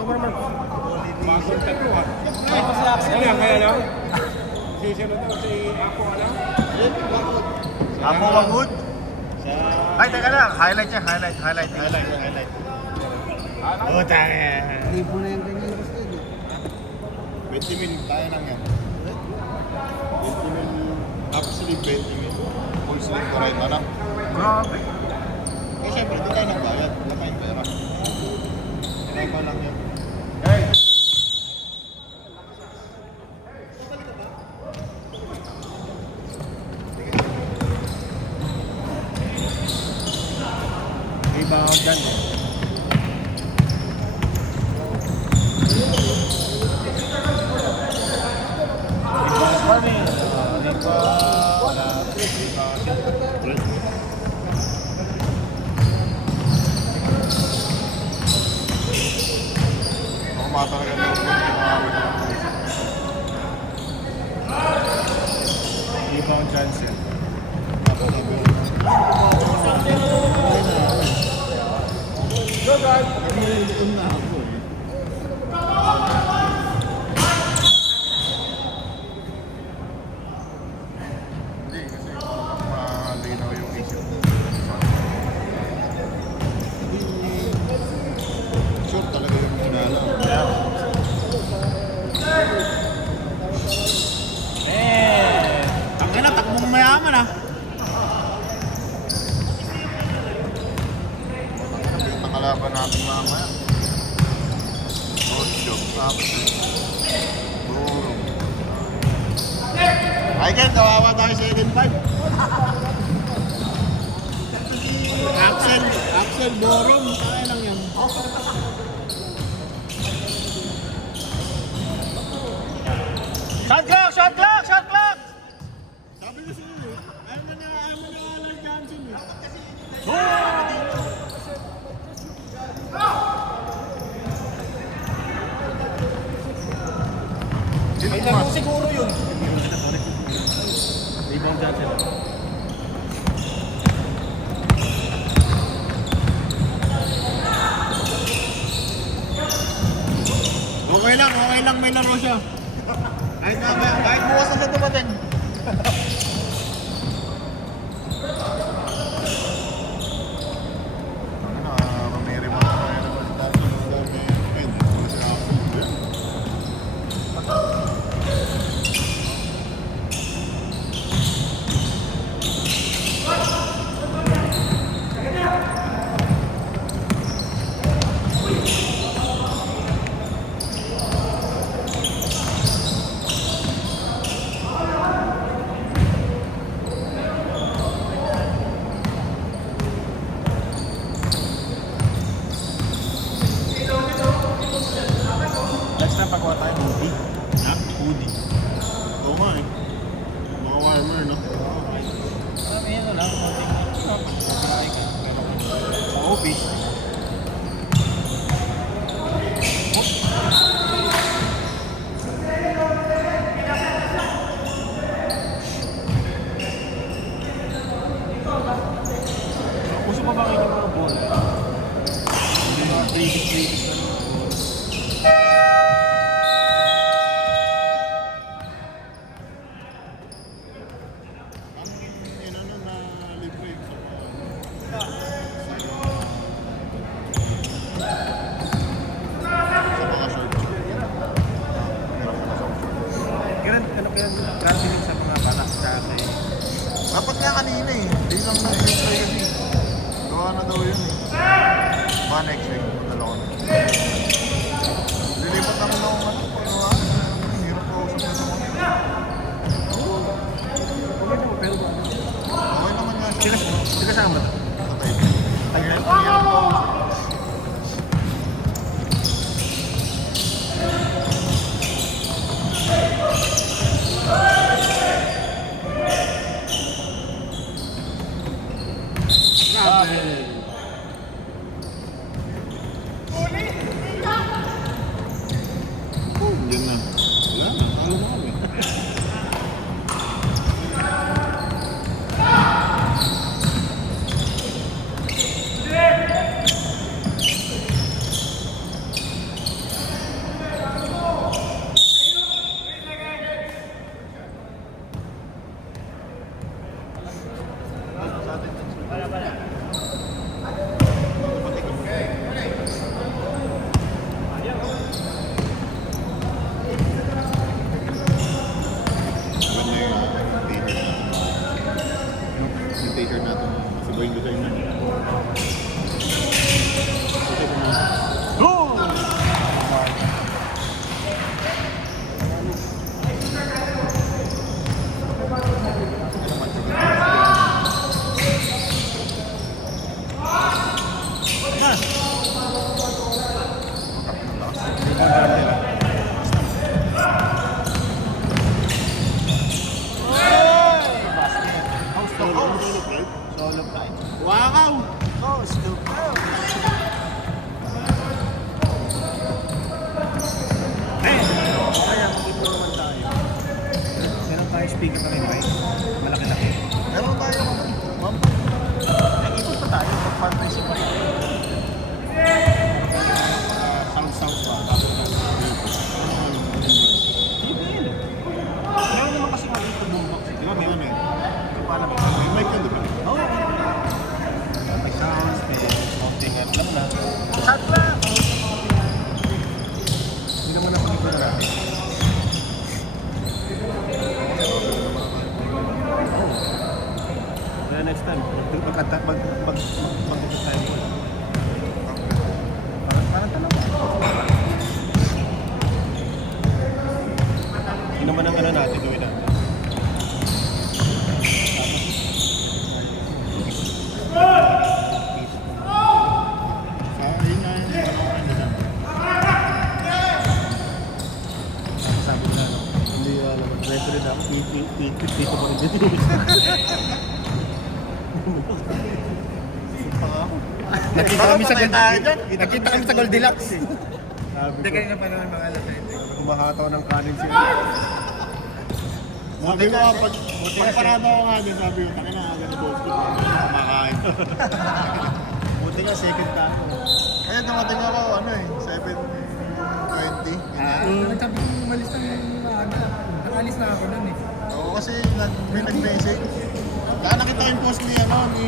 Pasok mo naman. Bagong tatlo ah. Kaya lang. Sisunod na si Apo alam. Apo Wagud? Ay, teka lang. Highlight niya. Highlight. Oh, tayo. Hindi po na yung ganyan. 20 mil, tayo lang yan. 20 mil, half sleeve, 20 mil. Full sleeve ko rin, ano? Grabe. Eh, syempre, di tayo nang bayad. Wala tayong pera. Kailangan pa lang yan. Hey! Iba dyan. Talaga na yung Ibang chance yan. hindi, kasi malinaw yung issue. Sure talaga yung hinala. Ang ina, takbong mayaman ah. Ang kalaban natin mamaya. Roadshow. Bro. Ay, Ken, kawawa tayo sa 7-5. Axel Borom, kaya lang yan. Shot clock! Sabi ko sa inyo, ayaw mo na Alan Johnson eh. May laro siguro yun. Ibang Johnson. Okay lang, may laro siya. Kahit bukas na siya dumating. Mamiri mo na tayo naman sa dati. Next time pagkuha tayo, hoodie. Ha? Hoodie. Oo nga eh. Mga warmer, no? Ano lang, sa office. Gusto pa ba kayo ng mga ball? Hindi mga basic na Ang inano na libre sa mga short. Grabe din sa mga bata sa kay Dapat nga kanina eh. Hindi lang nag-reply kasi. Gawa na daw yun eh. Ba next week, dalawa na. Lilipat naman ako ano. Gawa. Hirap ko sa mga mga. Okay naman nga siya. Sila saan ba? Sa tayo. Hirap ko. Yan na. Wala na. Alam mo kami. Cubao! Oh, scoop. Kaya makikita naman tayo. Meron tayo speaker na rin, right? Malaki-laki. Meron tayo ma'am. Ikot pa tayo. Pag-fundraising pa rin. Sound ba? Meron naman kasi nga dito boombox. Di ba? Meron eh. Hindi pa alam. May mic yun, di ba? Oo. May sounds, may something. Alam mo na. Chat lang! Hindi naman napag-ikutan natin. Kaya next time, mag-ito tayo po. Parang tanong ba? Yun naman ang ano natin, gawin natin. Yun na yun. Sabi ko na, no? Hindi alam. Referee na, dito pa rin dito. Nakita kami sa Goldilocks eh. Hindi kayo na pa naman mga lasente. Kumahataw ng kanin siya. Sabi ko nga, pag parado ko nga din, sabi ko, takin na nga ganito, kumakain. Buti nga second tayo. Kaya dumating ako, ano eh, 7:20. Nagsabi ko umalis ng maaga. Nakalis na ako nun eh. Oo, kasi may nag-message. Kaya nakita ko yung post ni, ano, ni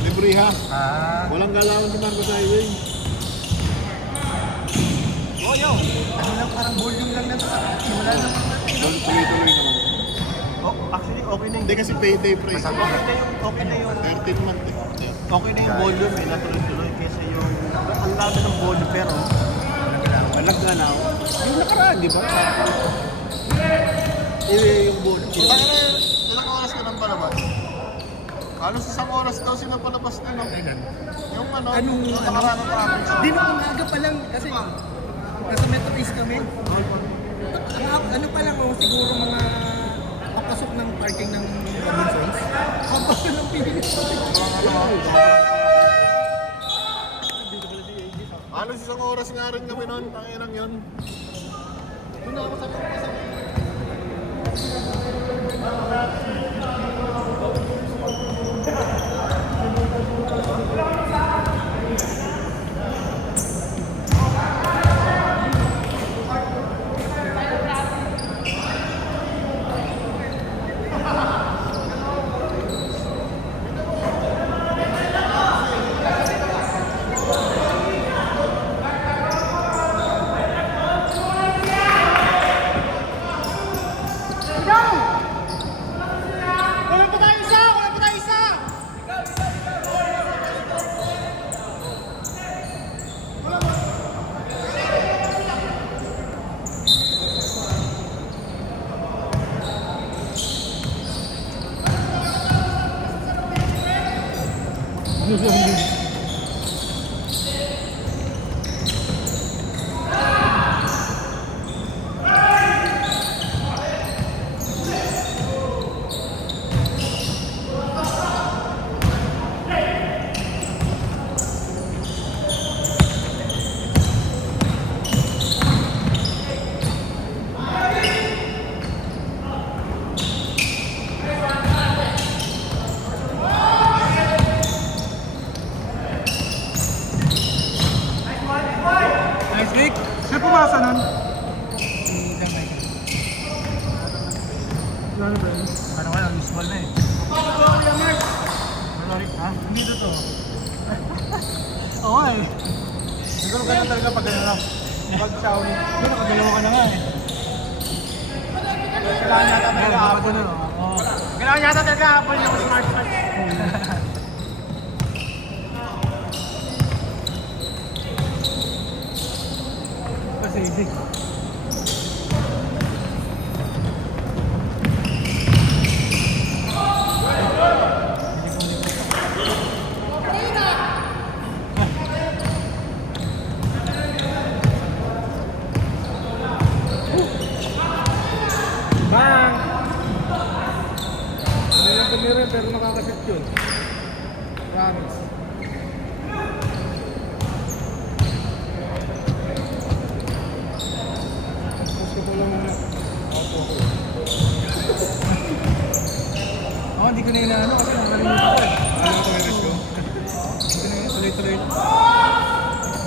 Libriha. Walang galawan si Marcos Highway. Oh, yo! Ano lang, parang volume lang na ito. Wala lang. Doon tuloy-tuloy naman. Oh, actually, okay na Hindi kasi payday pre. Okay na yung 13 month eh. okay na yung volume eh, natuloy-tuloy kaysa yung ang lado ng volume pero nagalaw. Yung nakaraan, di ba? Yung volume. Ilang oras ka nang palabas? Halos isang oras daw sila palabas na, no? Yung ano, yung nakaraan ng traffic. Di na umaga pa lang kasi nasa Metro East kami. Ano pa lang siguro mga papasok ng parking ng Robinsons. Kapag ng pinis pa. Halos isang oras nga rin kami noon, tanginang yun. Doon ako sa Sino pumasa nun? Ano wala, usual na eh. Ha? Hindi to. Oo eh. Siguro ganun talaga pag gano'n lang. Pag chow, siguro nakagalawa ka na nga eh. Kailangan yata talaga Apple. Kailangan yata talaga Apple yung smartphone. Pasig. Bang! Ano lang tumira pero nakakasit yun. Marami. Ako, hindi ko na inaano kasi nakalimutan ko eh. Ano ko yung resyo? Hindi ko na tuloy-tuloy.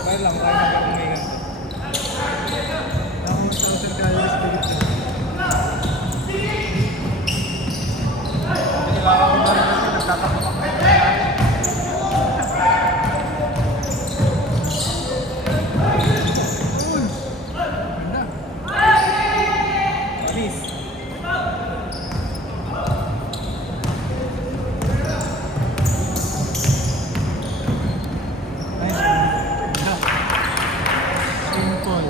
Kaya lang, kaya na ako may ganito. Ako, 1,000 calories per week lang. Ganda. Alis. Nice. Ganda. Simple.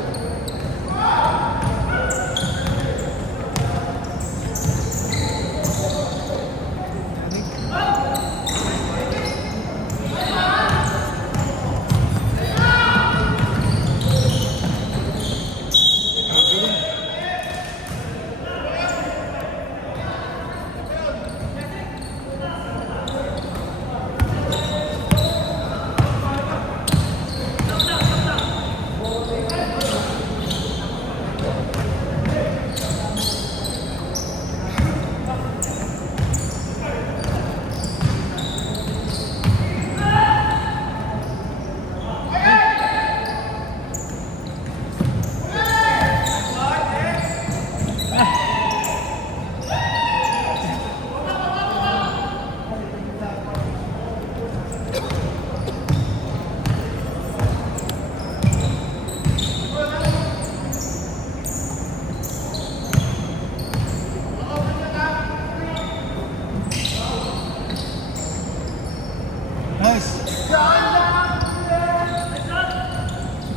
Nice.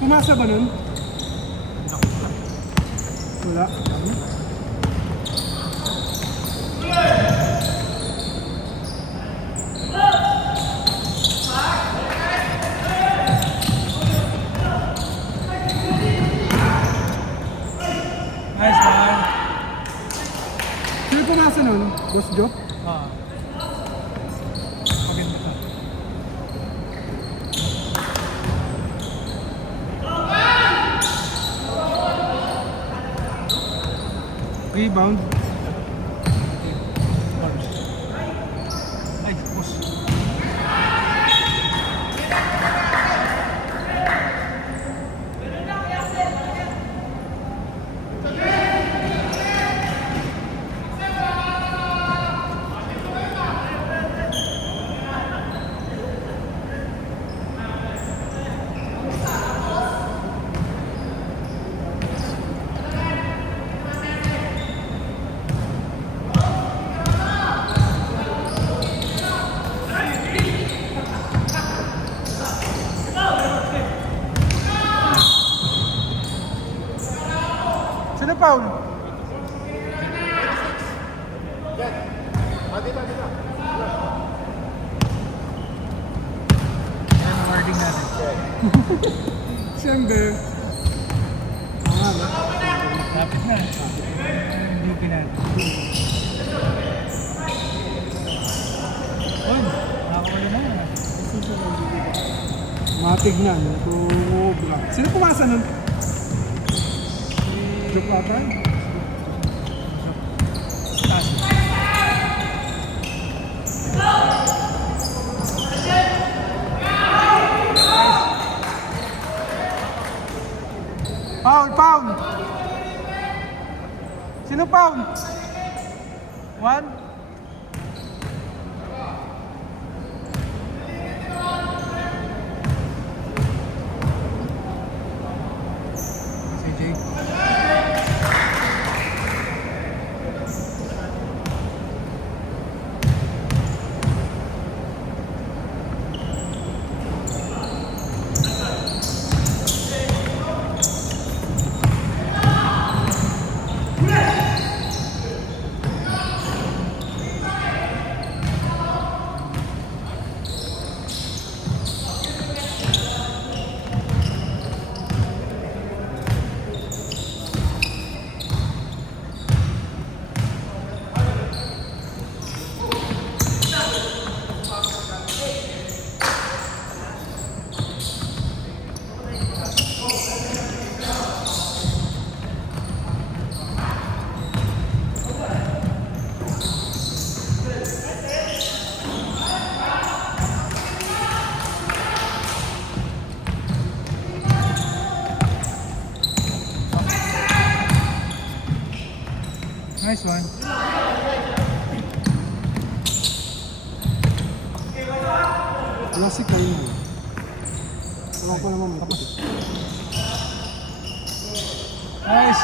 Pumasa ba nun? Wala. Nice man. Sino pumasa nun? Boss Joe? Maganda ka. Rebound. Ay, boss. Sino foul? Yan, wording natin. Siyempre. Lapit na. Hindi natin. Uy, nakakawala na yan. Matignan. Cobra. Sino pumasa nun? Joke ata? Foul, foul! Sino foul? One? CJ. Classic na yun. Wala ko naman tapos. Nice!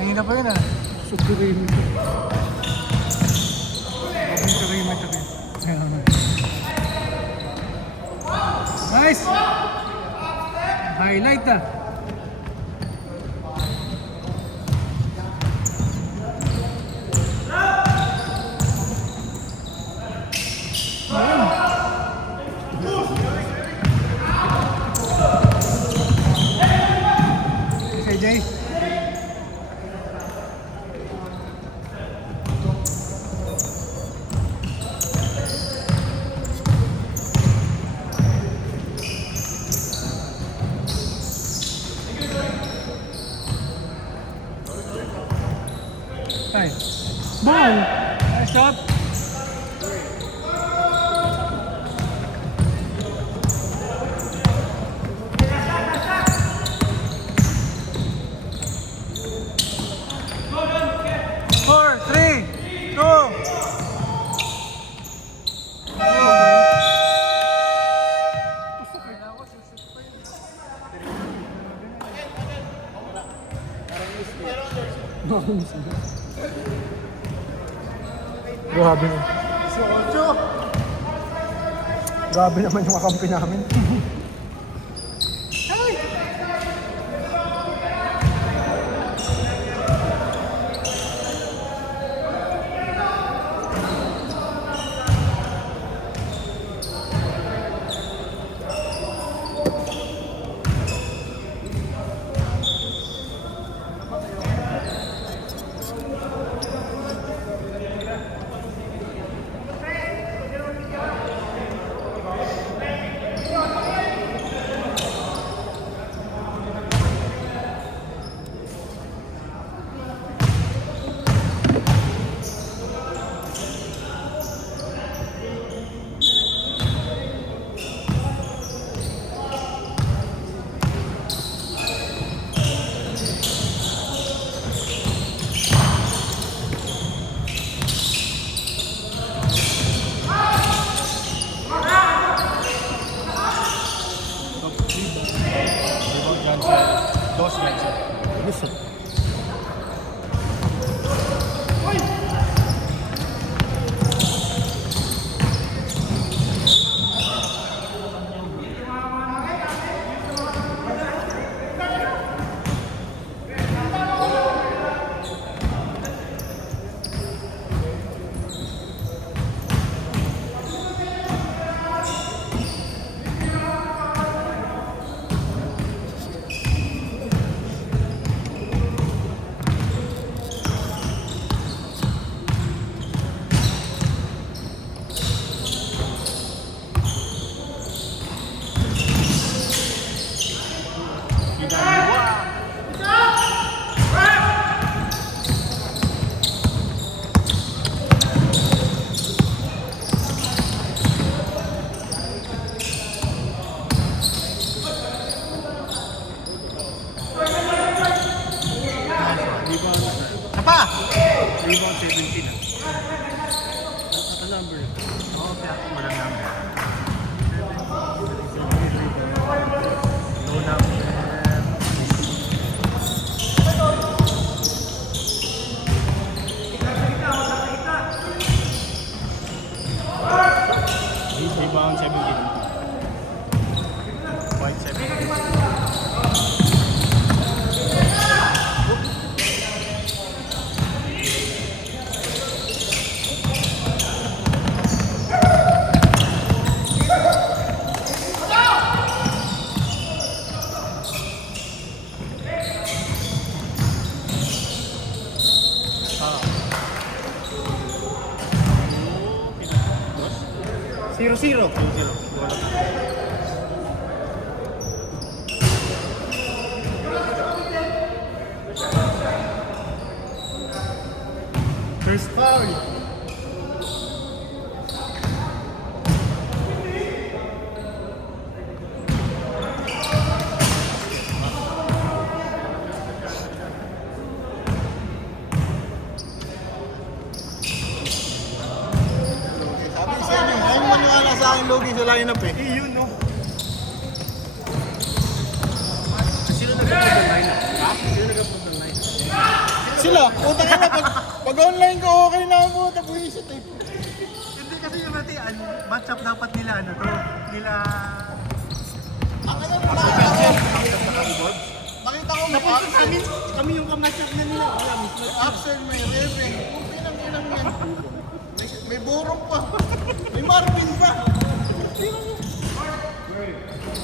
Nangina pa yun ah. Super rin. Nice! Highlight ah. CJ. Nice. Ball! Nice shot. Four, three, two. Grabe na. Grabe naman yung kakampi namin. Dos Jansen. Gusto. Apa? Rebound 17 ah. Ano number? Oo, kaya ako walang number. Low number. Rebound 17. White 17. Zero. First foul. Sabi tayong logi sa lineup eh. Yun, no? Sino nag-online? Ha? Sino nag-online? Sila, puta ka na. Pag online ko, okay na ako. Tapuisit eh. Hindi kasi yung mati, match-up dapat nila, ano to? Nila... Nakita ko may Tapos Axel. kami yung kamatch-up na nila. Wala, May Axel, may Reven. Kung pinang-inang yan. May Borok pa. May Marvin pa.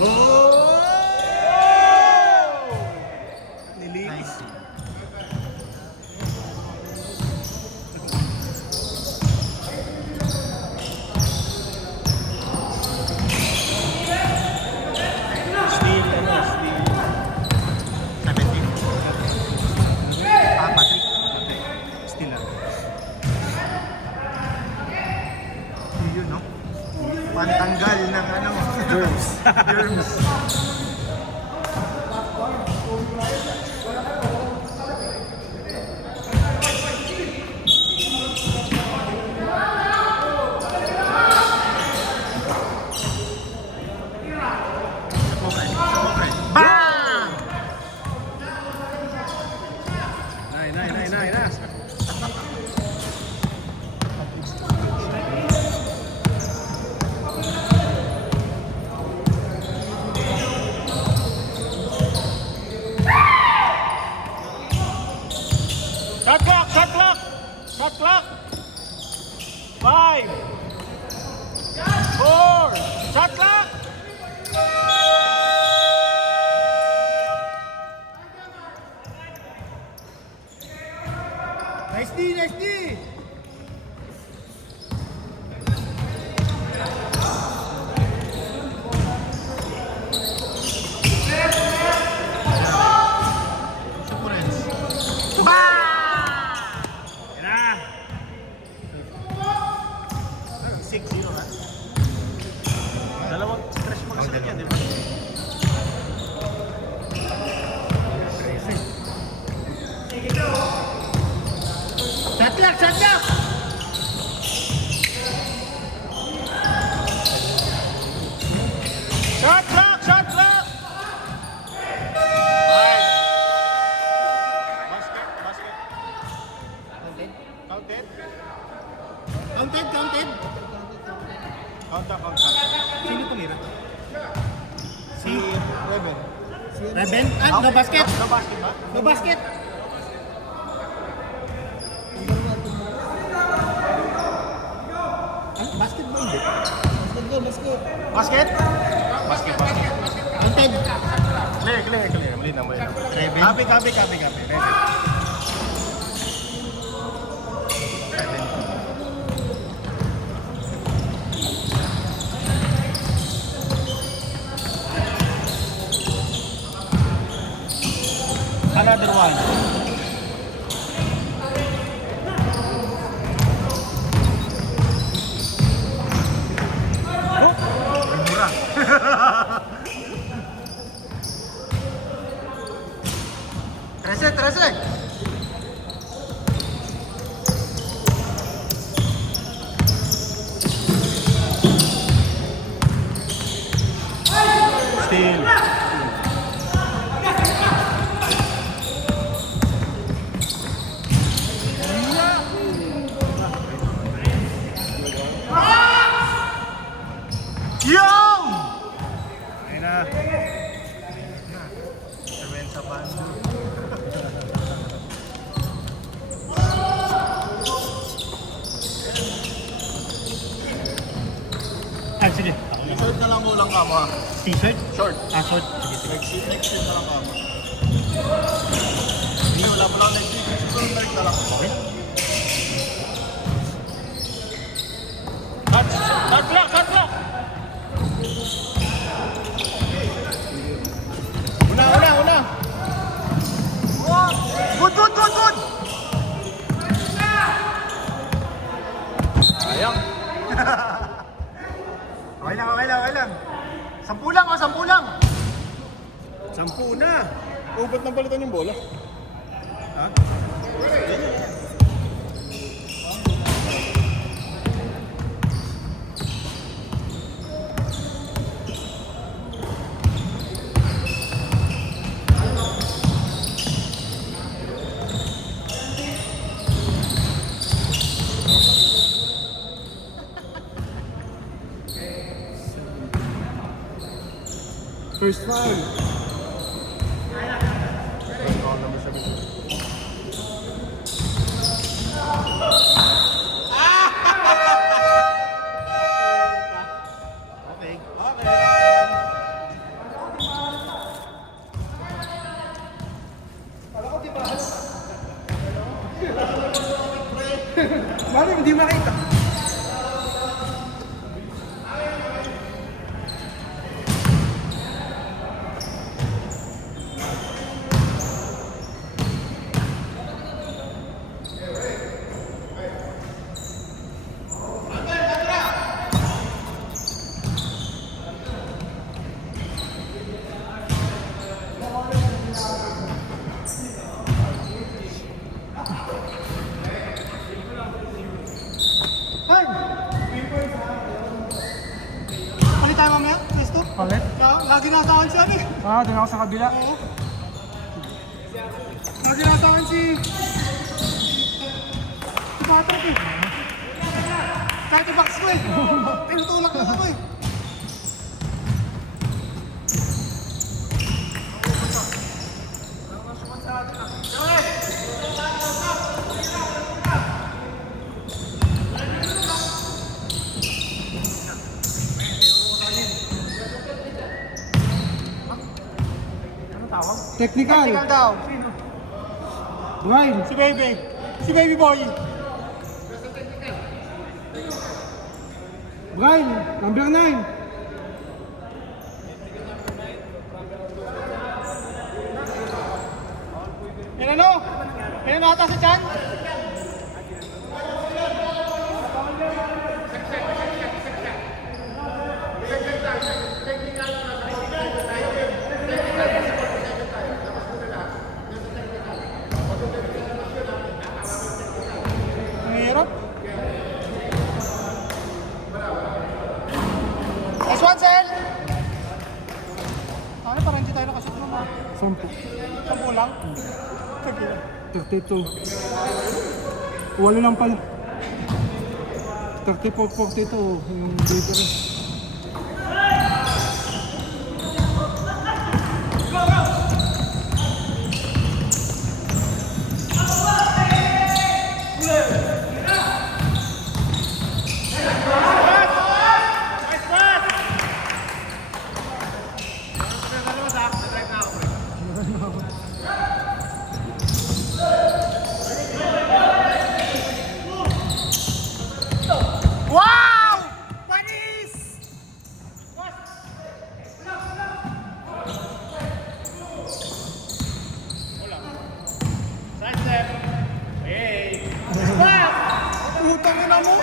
Oh! Nilinis. Steve, ano? Steve. 17. Patrick. Still lang. Yun, no? Pantanggal ng ano? Germs. Germs. Bang! Nay. Shot clock! Shot clock! Shot clock! 5 4 Shot clock! Nice D! Nice D! Bang! Yan na! 6-0 ha? Dalawang stress magkasalit yan, di ba? Shot clock! Shot clock! Shot clock! Shot clock! Basket. Counted? Count. Sino tumira? Si Reven. Reven? No basket? No basket ba? No basket? Basket ba hindi? Basket? Basket. Counted? Clear. Malinaw. Reven? Copy. Reven. Another one. Oh, mura. Trece. Still. Yung! Ayun na. Sabihin sa bando. Sige. Short na lang ulang ka mo ha. T-shirt? Short. Short. Next week na lang ka mo. Hindi, wala pa lang next week. Siguro balik na lang. Okay. Cut clock! Una! Good! Sayang. Okay lang. 10 lang. 10 na. Ba't nang palitan yung bola? Ha? First foul. Okay. Bakit hindi makita? Palit tayo mamaya, Presto? Palit? Lagi nasakan si ano eh. Doon ako sa kabila. Oo. Lagi nasakan si Patrick eh. Kahit i-box ko eh. Tinutulak lang ako eh. Technical. Tingnan daw. Brian. Si Baby. Si Baby Boy. Brian, number 9. Yan ano? Yan ata si Chan. Ang hirap. Nice one, Sel! Ano, parang hindi tayo nakasot naman. 10. Sampu lang. Sige. 32. Wala lang pala. 34-42 yung difference. Wow! Panis! Utang ina mo!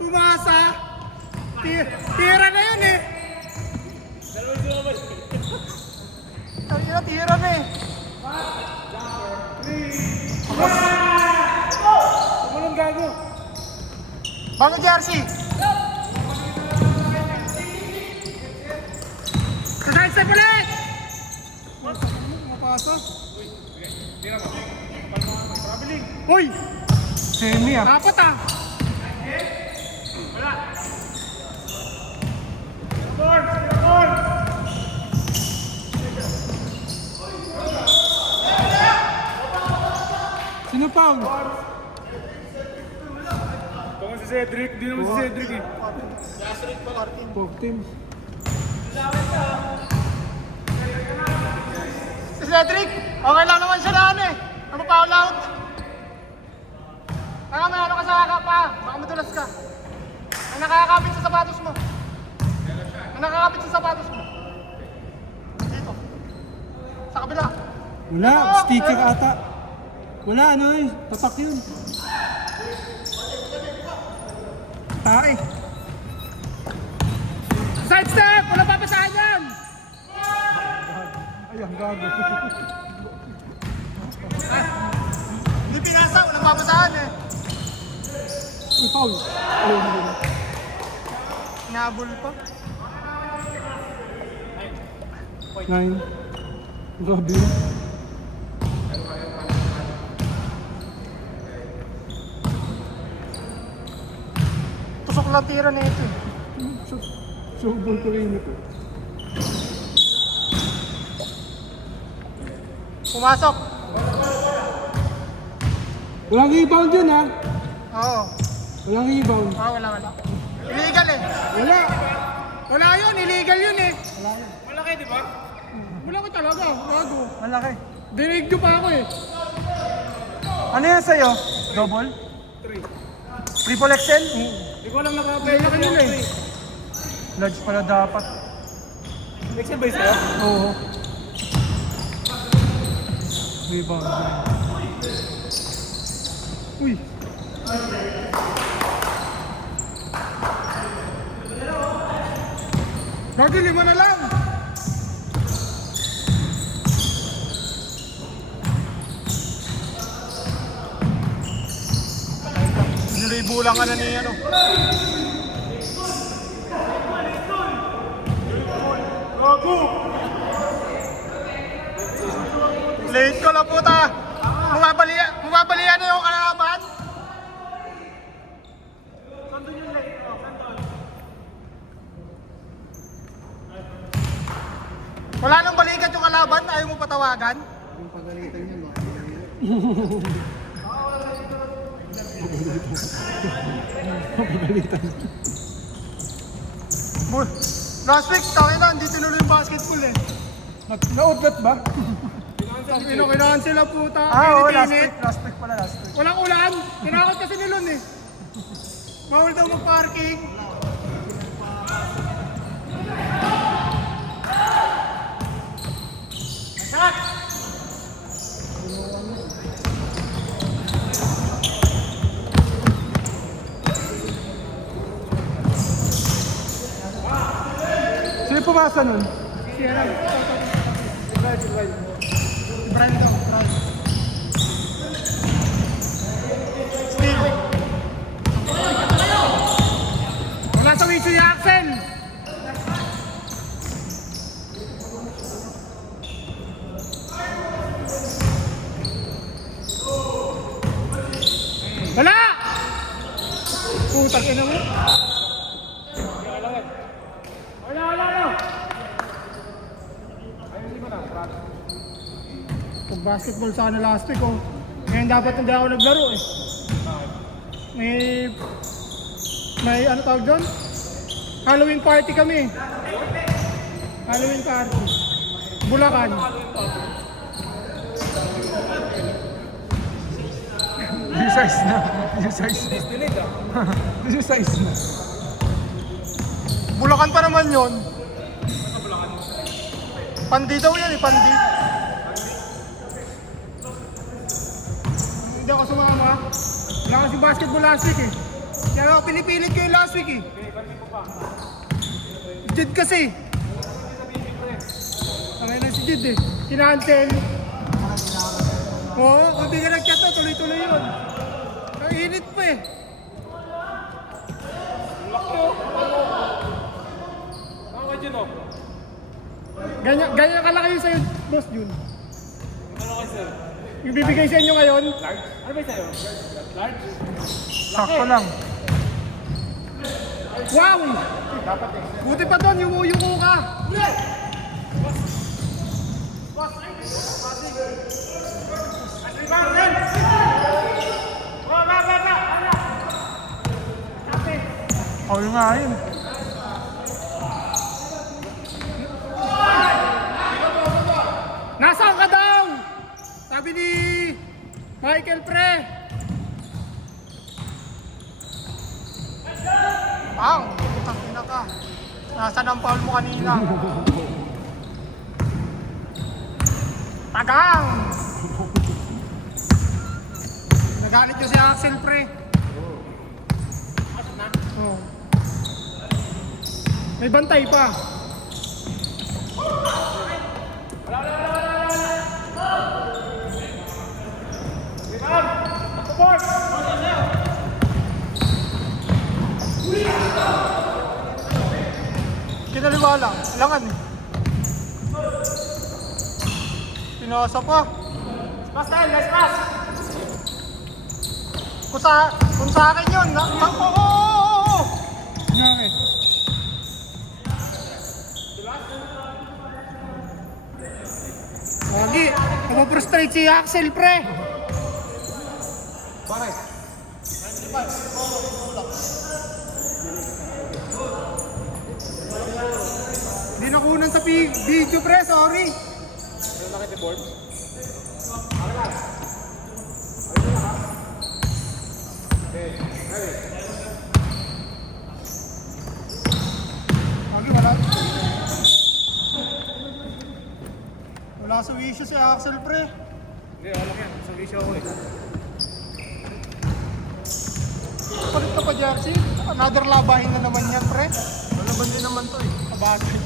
Tumasa! Tira na yun eh! Tira na eh! Tumalong gago! Bago jersey! Side step ulit! Mapasok! Uy! Semi ah. Dapat ah! Sino foul? Si Cedric, di naman si Cedric eh. 14. Si Cedric, okay lang naman siya na ano eh. Ano foul out? Kaya may ano ka sa haka pa, baka madulas ka. Ang nakakapit sa sapatos mo. Ang nakakapit sa sapatos mo. Dito. Sa kabila. Wala, sticker ata. Wala, ano eh. Tatak yun. Tae. Side step! Wala papasahan yan! Ay, ang gago. Hindi pinasa, walang papasahan eh. May foul. Ay, hindi na. Nabul pa. 9. Grabe yun. Tusok lang tira na ito eh. Sobol ko rin ito. Pumasok. Walang rebound yun ha. Oo. Walang rebound. Wala. Illegal eh. Wala. Wala yun, illegal yun eh. Malaki, di ba? Malaki talaga, bago. Malaki. Dinig nyo pa ako eh. Ano yan sa'yo? Double? 3. Triple XL? Hindi ko alam naka-apply na kanila eh. Large pala dapat. XL ba yung sa'yo? Oo. Rebound. Uy. Lagi 5 na lang. Nilibulang ka na ni ano. Late ko lang puta. Mababalian na yung kalaban. Wala nang balikat yung kalaban, ayaw mo patawagan. Yung pagalitan niya, no? Last week, tayo na, hindi tinuloy yung basketball eh. Na-outlet ba? Kinakilaan sila puta, Oo, last pinit-init. week. Last week pala, last week. Walang ulan, tinakot kasi nilon eh. Bawal daw mag-parking. Sino pumasa nun? Si ano? Brian daw. Steve. Wala sa wiso yung Axel. Wala! Putang ina mo. Pag-basketball sana last week oh. Ngayon dapat hindi ako naglaro eh. May ano tawag doon? Halloween party kami. Halloween party. Bulacan. Yung size na. Yung size na. Yung size na. Bulacan pa naman yun. Pandi daw yan eh, pandi. Hindi ako sumama. Wala kasi basketball last week eh. Kaya ako pinipilit ko yung last week eh. Jid kasi. Ang na si Jid eh. Kinaantel. Oo, kung di ka nag-chat na, tuloy-tuloy yun. Ang init pa eh. Ganyan kalaki yun sa'yo, Boss Jun. Yung bibigay sa inyo ngayon? Large? Ano ba sa'yo? Large? Sakto lang. Wow! Buti pa doon, yumuko ka. Oh, yung nga yun. Nasaan ka daw? Sabi ni Michael Pre. Pang, putang ina ka. Nasaan ang foul mo kanina? Tagang! Nagalit nyo si Axel Pre. Oo. May bantay pa. Kinaliwala, langan eh. Pinasa pa. Pass tayo, nice pass. Kung sa akin yun, oo. Nangyari. Lagi, Frustrate si Axel, pre. Bakit? Hindi nakunan sa video, pre. Sorry. Ano nakita yung board? Lagi wala. Wala sa issue si Axel, pre. Hindi, alam yan. Sa issue ako eh. Palit ka pa, Jersey. Another labahin na naman yan, pre. Lalaban din naman to eh. Kabagay.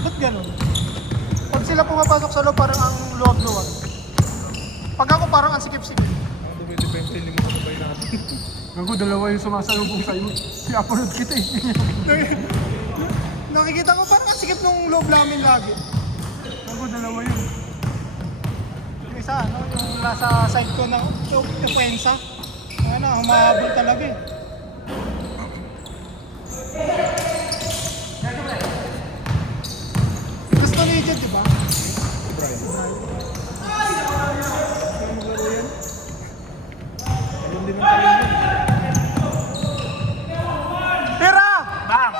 Ba't ganun? Pag sila pumapasok sa loob, parang ang luwag-luwag. Pag ako, parang ang sikip-sikip. Ang dumidepende, hindi mo sabay natin. Gago, dalawa yung sumasalubong sa'yo. I-upload kita eh. Nakikita ko parang ang sikip nung loob namin lagi. Gago, dalawa yun. Yung isa, ano, yung nasa side ko ng depensa. Ano, humahabol talaga eh. Gusto ni Ejed, di ba? Tira! Bang!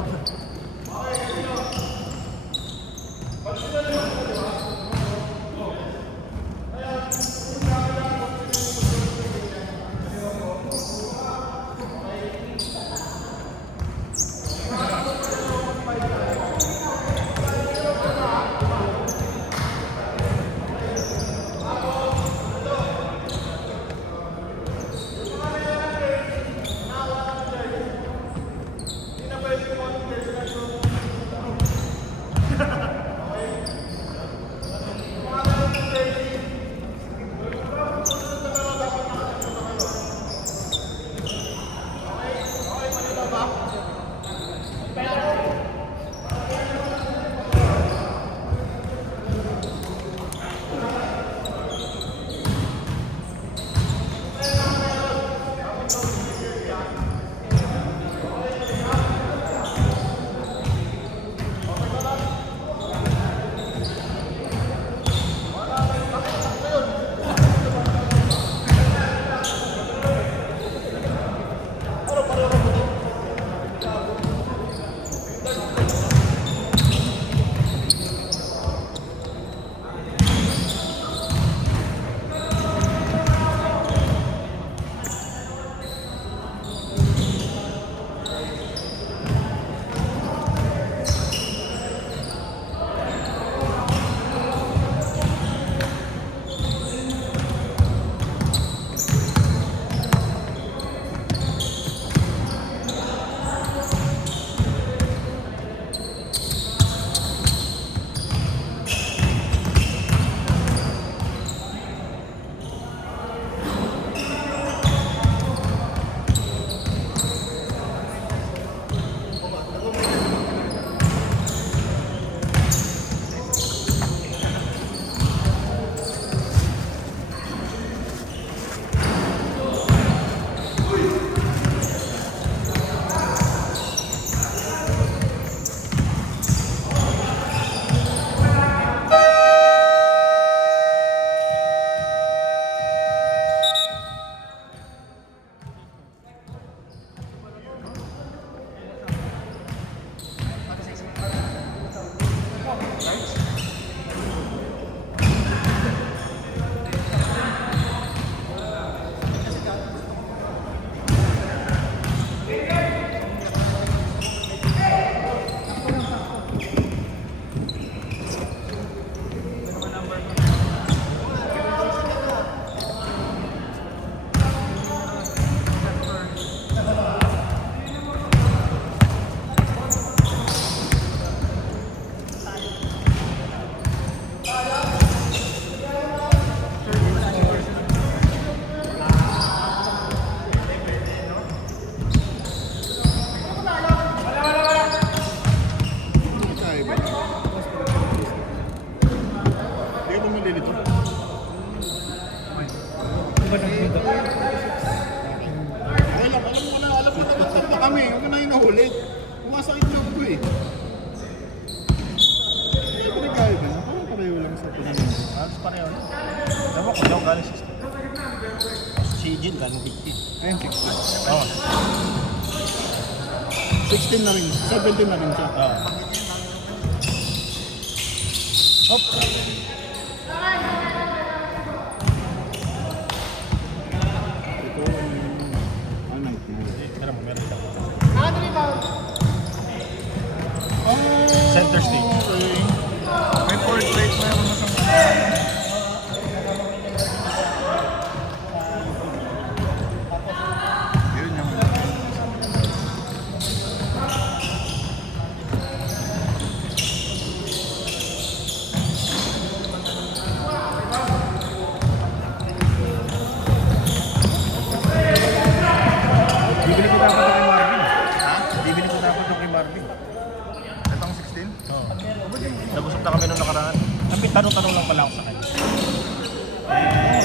loob. Si Jin, ganong 50. Ayun, 16. Oo. 16 na rin. 17 na rin siya. Oo. Hop. Ito, 19. Meron mo, meron ka. Ano rebound? Center stage. Okay. May portrait na yung masama. Yun yung Bibili ko dapat ito kay Marvin. Ha? Bibili ko dapat ito kay Marvin. itong 16. Oo. Nabusog na kami nung nakaraan. Tapi tanong-tanong lang pala ako sa kanya.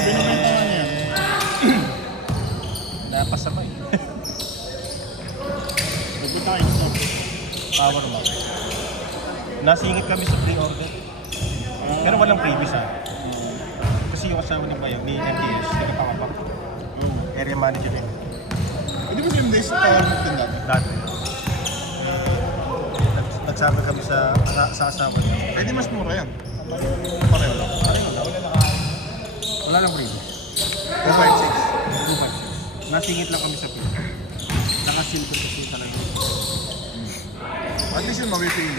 Binibenta nga niya. Napasama eh. Nagpunta kayo sa Power mo. Nasingit kami sa pre-order. Pero walang previous ha. Kasi yung asawa ng bayan, ni MTS, nagkapangapak. Area manager rin. Hindi ba same days sa Power din dati? Dati. nagsama kami sa asawa niya. Eh di mas mura yan. Pareho lang. Wala lang previous. 256. 256. Nasingit lang kami sa pin. Naka-silver kasi talaga. At least yung mapipili.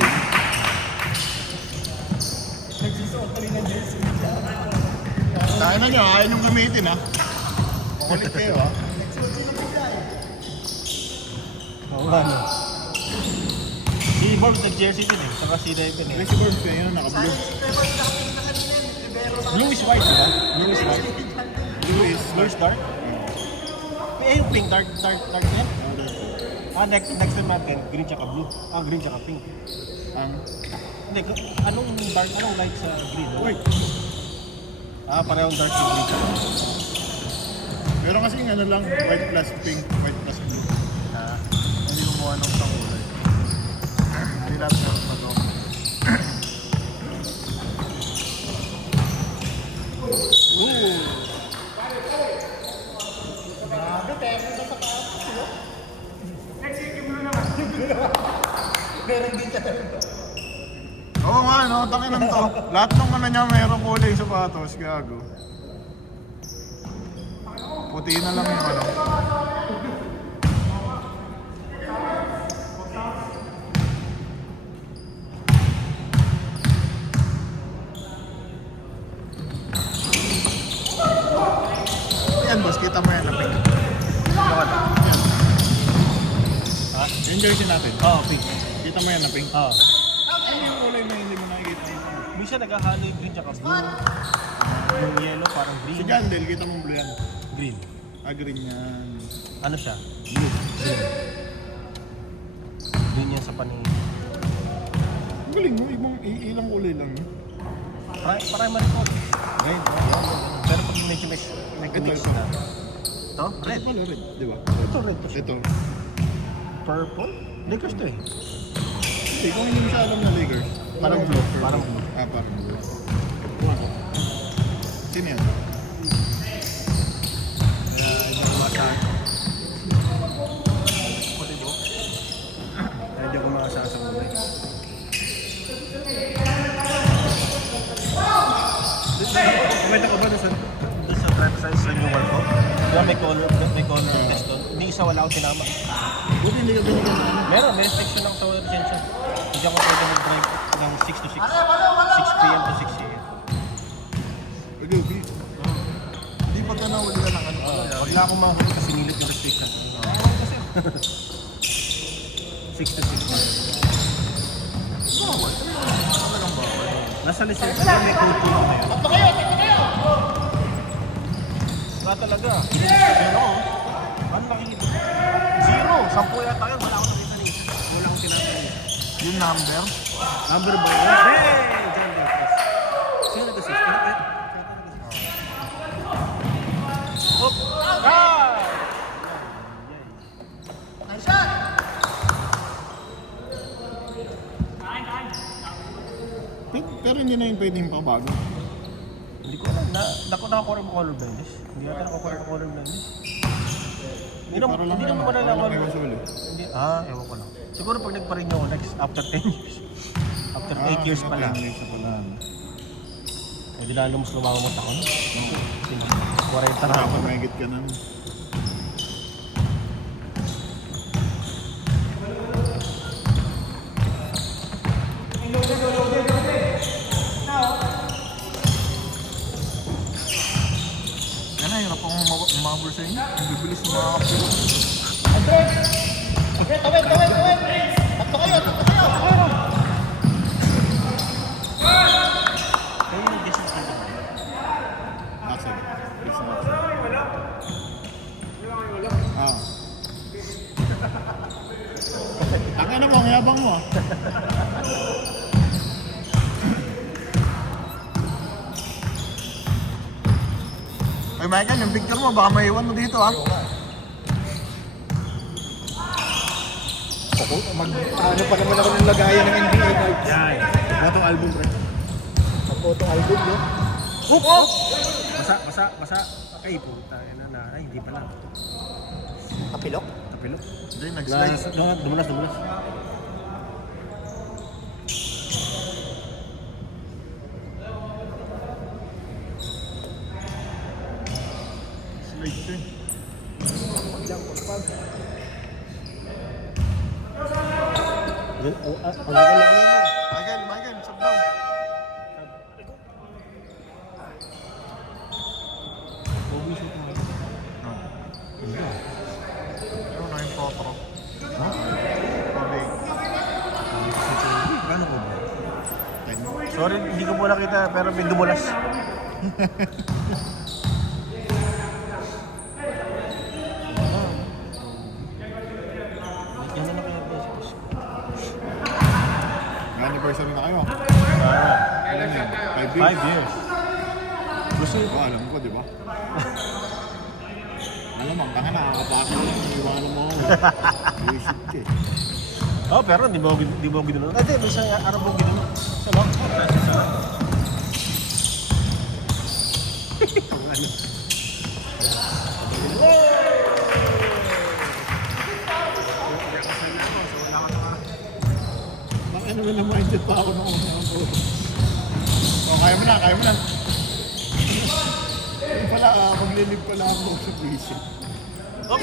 Kaya na nyo, ayaw nyung gamitin ha. Kulit kayo ha. Oo, ano. Si Borbs nag-jersey din eh. Saka si Devin eh. Si Borbs kayo, naka-blue. Blue is white, diba? Blue is white. Blue is dark. Eh, yung pink, dark yan. Next time natin, green tsaka blue. Green tsaka pink. Hindi, anong light sa green? White. Parehong dark sa green. Pero kasi ano lang, white plus pink, white plus blue. Hindi mo mukha ng isang kulay. Hindi lahat meron pa to. Oo nga, no? Takinan to. Lahat ng ano niya mayroong kulay sa sapatos, gago. Puti na lang yung ano. Yan boss, kita mo yan na pink. Yan. Yung jersey natin. Pink. Kita mo yan na pink. Oo. Ano yung kulay na hindi mo nakikita? Minsan naghahalo yung green tsaka blue. Yung yellow parang Si green. Jandel, kita mo blue yan. Green. Green yan. Ano siya? Blue. Green yan sa paningin. Ang galing mo, ilang kulay lang yun. Primary color. Red. Pero pag medyo may mix na. Ito? Red. Ano red, di ba? Ito red to siya. Ito. Purple? Lakers to eh. Hindi, kung hindi mo siya alam na Lakers. Parang blue. Parang blue. Parang blue. Sino yan? Hindi ko masasabi. Hindi ko masasabi. Kumenta ka ba doon sa trap size sa new one ko? Diba may color test doon? Hindi isa wala akong tinama. Buti hindi ka binigyan ng ano. May restriction lang sa lisensya. Hindi ako pwede mag-drive ng 6 to 6. 6 p.m. to 6 a.m. Okay, okay. Hindi pa ka nawala ng ano pala. Wag na akong mahuli kasi nilit yung restriction. 6 to 6. Bawal. Talagang bawal. Nasa lisensya na may code po na yun. Tatlo kayo! Wala talaga. Zero. Ano nakikita? Zero. 10 yata yun. Wala akong nakita niya. Wala akong tinatawag. Yung number. Number ba yun? Hey! John Davis. Sino nag-assist? Hop! Ah! Nice shot! Pero hindi na yung pwedeng pabago. Hindi ko alam. Nakakuha mo color blindness. Hindi natin nakakuha mo color blindness. Hindi naman malalaman. Hindi. Ewan ko lang. Siguro pag nagpa-renew ako next after 10 years. After 8 years pala. 10 years na pala. Hindi lalo mas lumamamot ako. 40 na ako. Dapat mahigit ka na. Yan na, hirap akong umabor sa inyo. Ang bibilis ng mga kapilo. Tawid! Tatlo kayo! Kaya yung distance na lang. Nasa. Taka na mo, ang yabang mo. Ay Michael, yung picture mo, baka maiwan mo dito ha. Ano pa naman ako ng lagayan ng NBA cards. Yan. Botong album pre. Pagpotong album, no? Basa. Okay po. Tayo na. Ay, hindi pala. Kapilok? Tapilok. Hindi, nag-slide. Dumulas. Ang ganda na mo. Michael, sub down. Bobby shoot mo. Ano na yung potro? Sabi, Gano'n ko ba? 10. Sorry, hindi ko po nakita pero may dumulas. Yan na kaya pesos. Anniversary na kayo. Alam yan, 5 years. 5 years. Gusto ko, alam ko, di ba? Alam mo, tanga nakakapasok lang, iwanan mo ako. Bullshit ka eh. Oh, pero di ba ako ginulo? Hindi, may isang araw mo ginulo. Sa lang. Bakit naman na-minded pa ako nung una ko? O, kaya mo na. Yung pala, maglilib pala ako sa vision. Oh!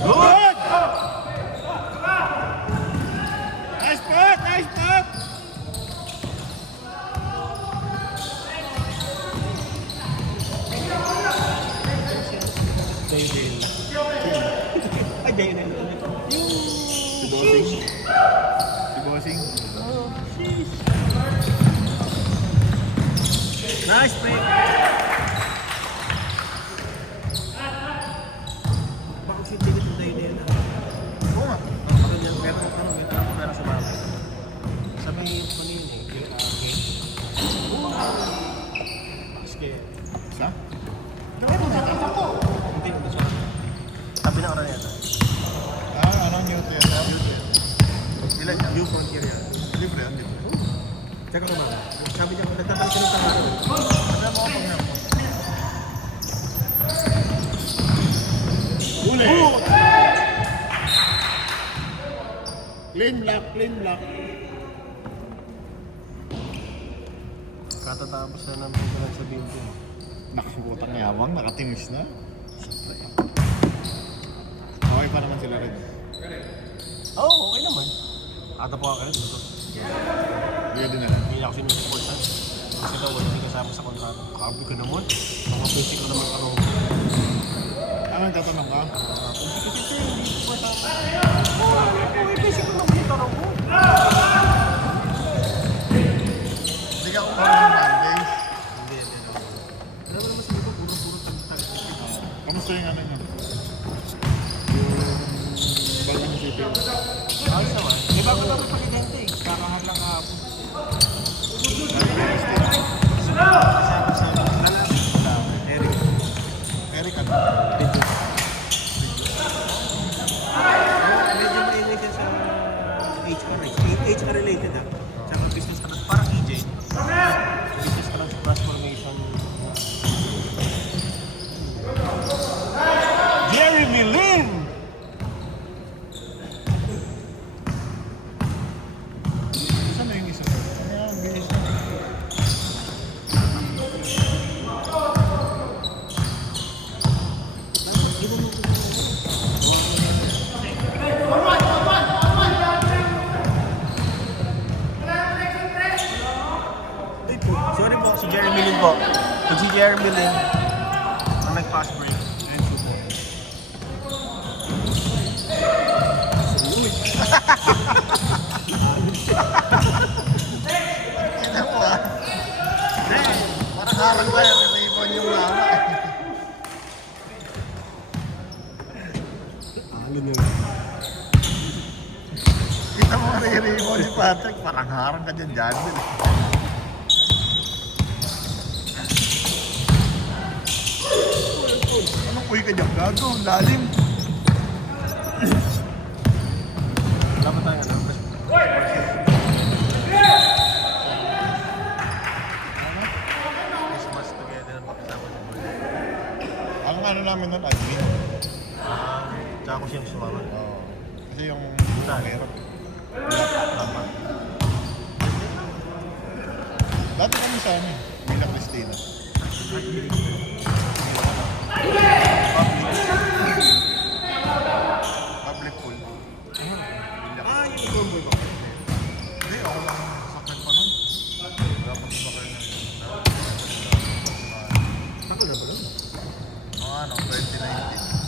Good! Nice putt! Dale. Ay, Dale. Si Bossing. Nice play. Bakit si David yung Dale na? Oo nga. Meron sa bahay. Sabi ko niyo eh. Sige. Isa? Hindi mo sa sabi na oras yan. Anong Newton yan? Ilan yan? New Frontier yan. Libre yan, libre. Tsaka ko mama. Sabi niya, nagtatanong siya ng tangaran. Ano mo pag naman? Uli! Clean block. Katatapos na namin ko lang sa building. Nakasukutang yamang, nakatinis na. Okay pa naman sila rin. Oo, okay naman. Ata po ako kayo dito. Pwede na lang. Hindi ako sinusuportan. Kasi daw, wala hindi kasama sa kontrata. Kabi ka naman. Mga basic ko naman ano. Ano ang tatanong ka? Kasi hindi ko sa mga basic ko naman yung tanong ko. Hindi ka kumakain ng Monday. Hindi. Alam mo naman sabi ko, puro tagtag. Kamusta yung ano nyo? Yung bagang sipin. Ayos naman. May bago naman pag-event eh. Kakahan lang kahapon. Eric ano? Medyo maingay siya sa HR. HR related ah. Tsaka business pa lang. Parang EJ. Business pa lang sa transformation. Jeremy Lin! Saan na yung isa? Ano yan? Bilis na. Sorry po, si Jeremy Lin po. Pag si Jeremy Lin, ang nag-pass break. Tignan mo ah. Parang harang ba yan? May ibon yung lama eh. Kita mo may ribbon ni Patrick. Parang harang ka dyan dyan. Anong kuy ka dyan? Gago, lalim. Wala pa tayo alam. Christmas together ang pakisama ng mga. Ang ano namin nun, admin. Tsaka ko siyang sumama. Oo. Kasi yung Saan? meron. Tama. Dati kami sa ano, Villa Cristina. Public pool. Villa Hindi, ako lang sakyan pa nun. Wala pang sumakay na. Ako na ba lang? Mga ano, 2019.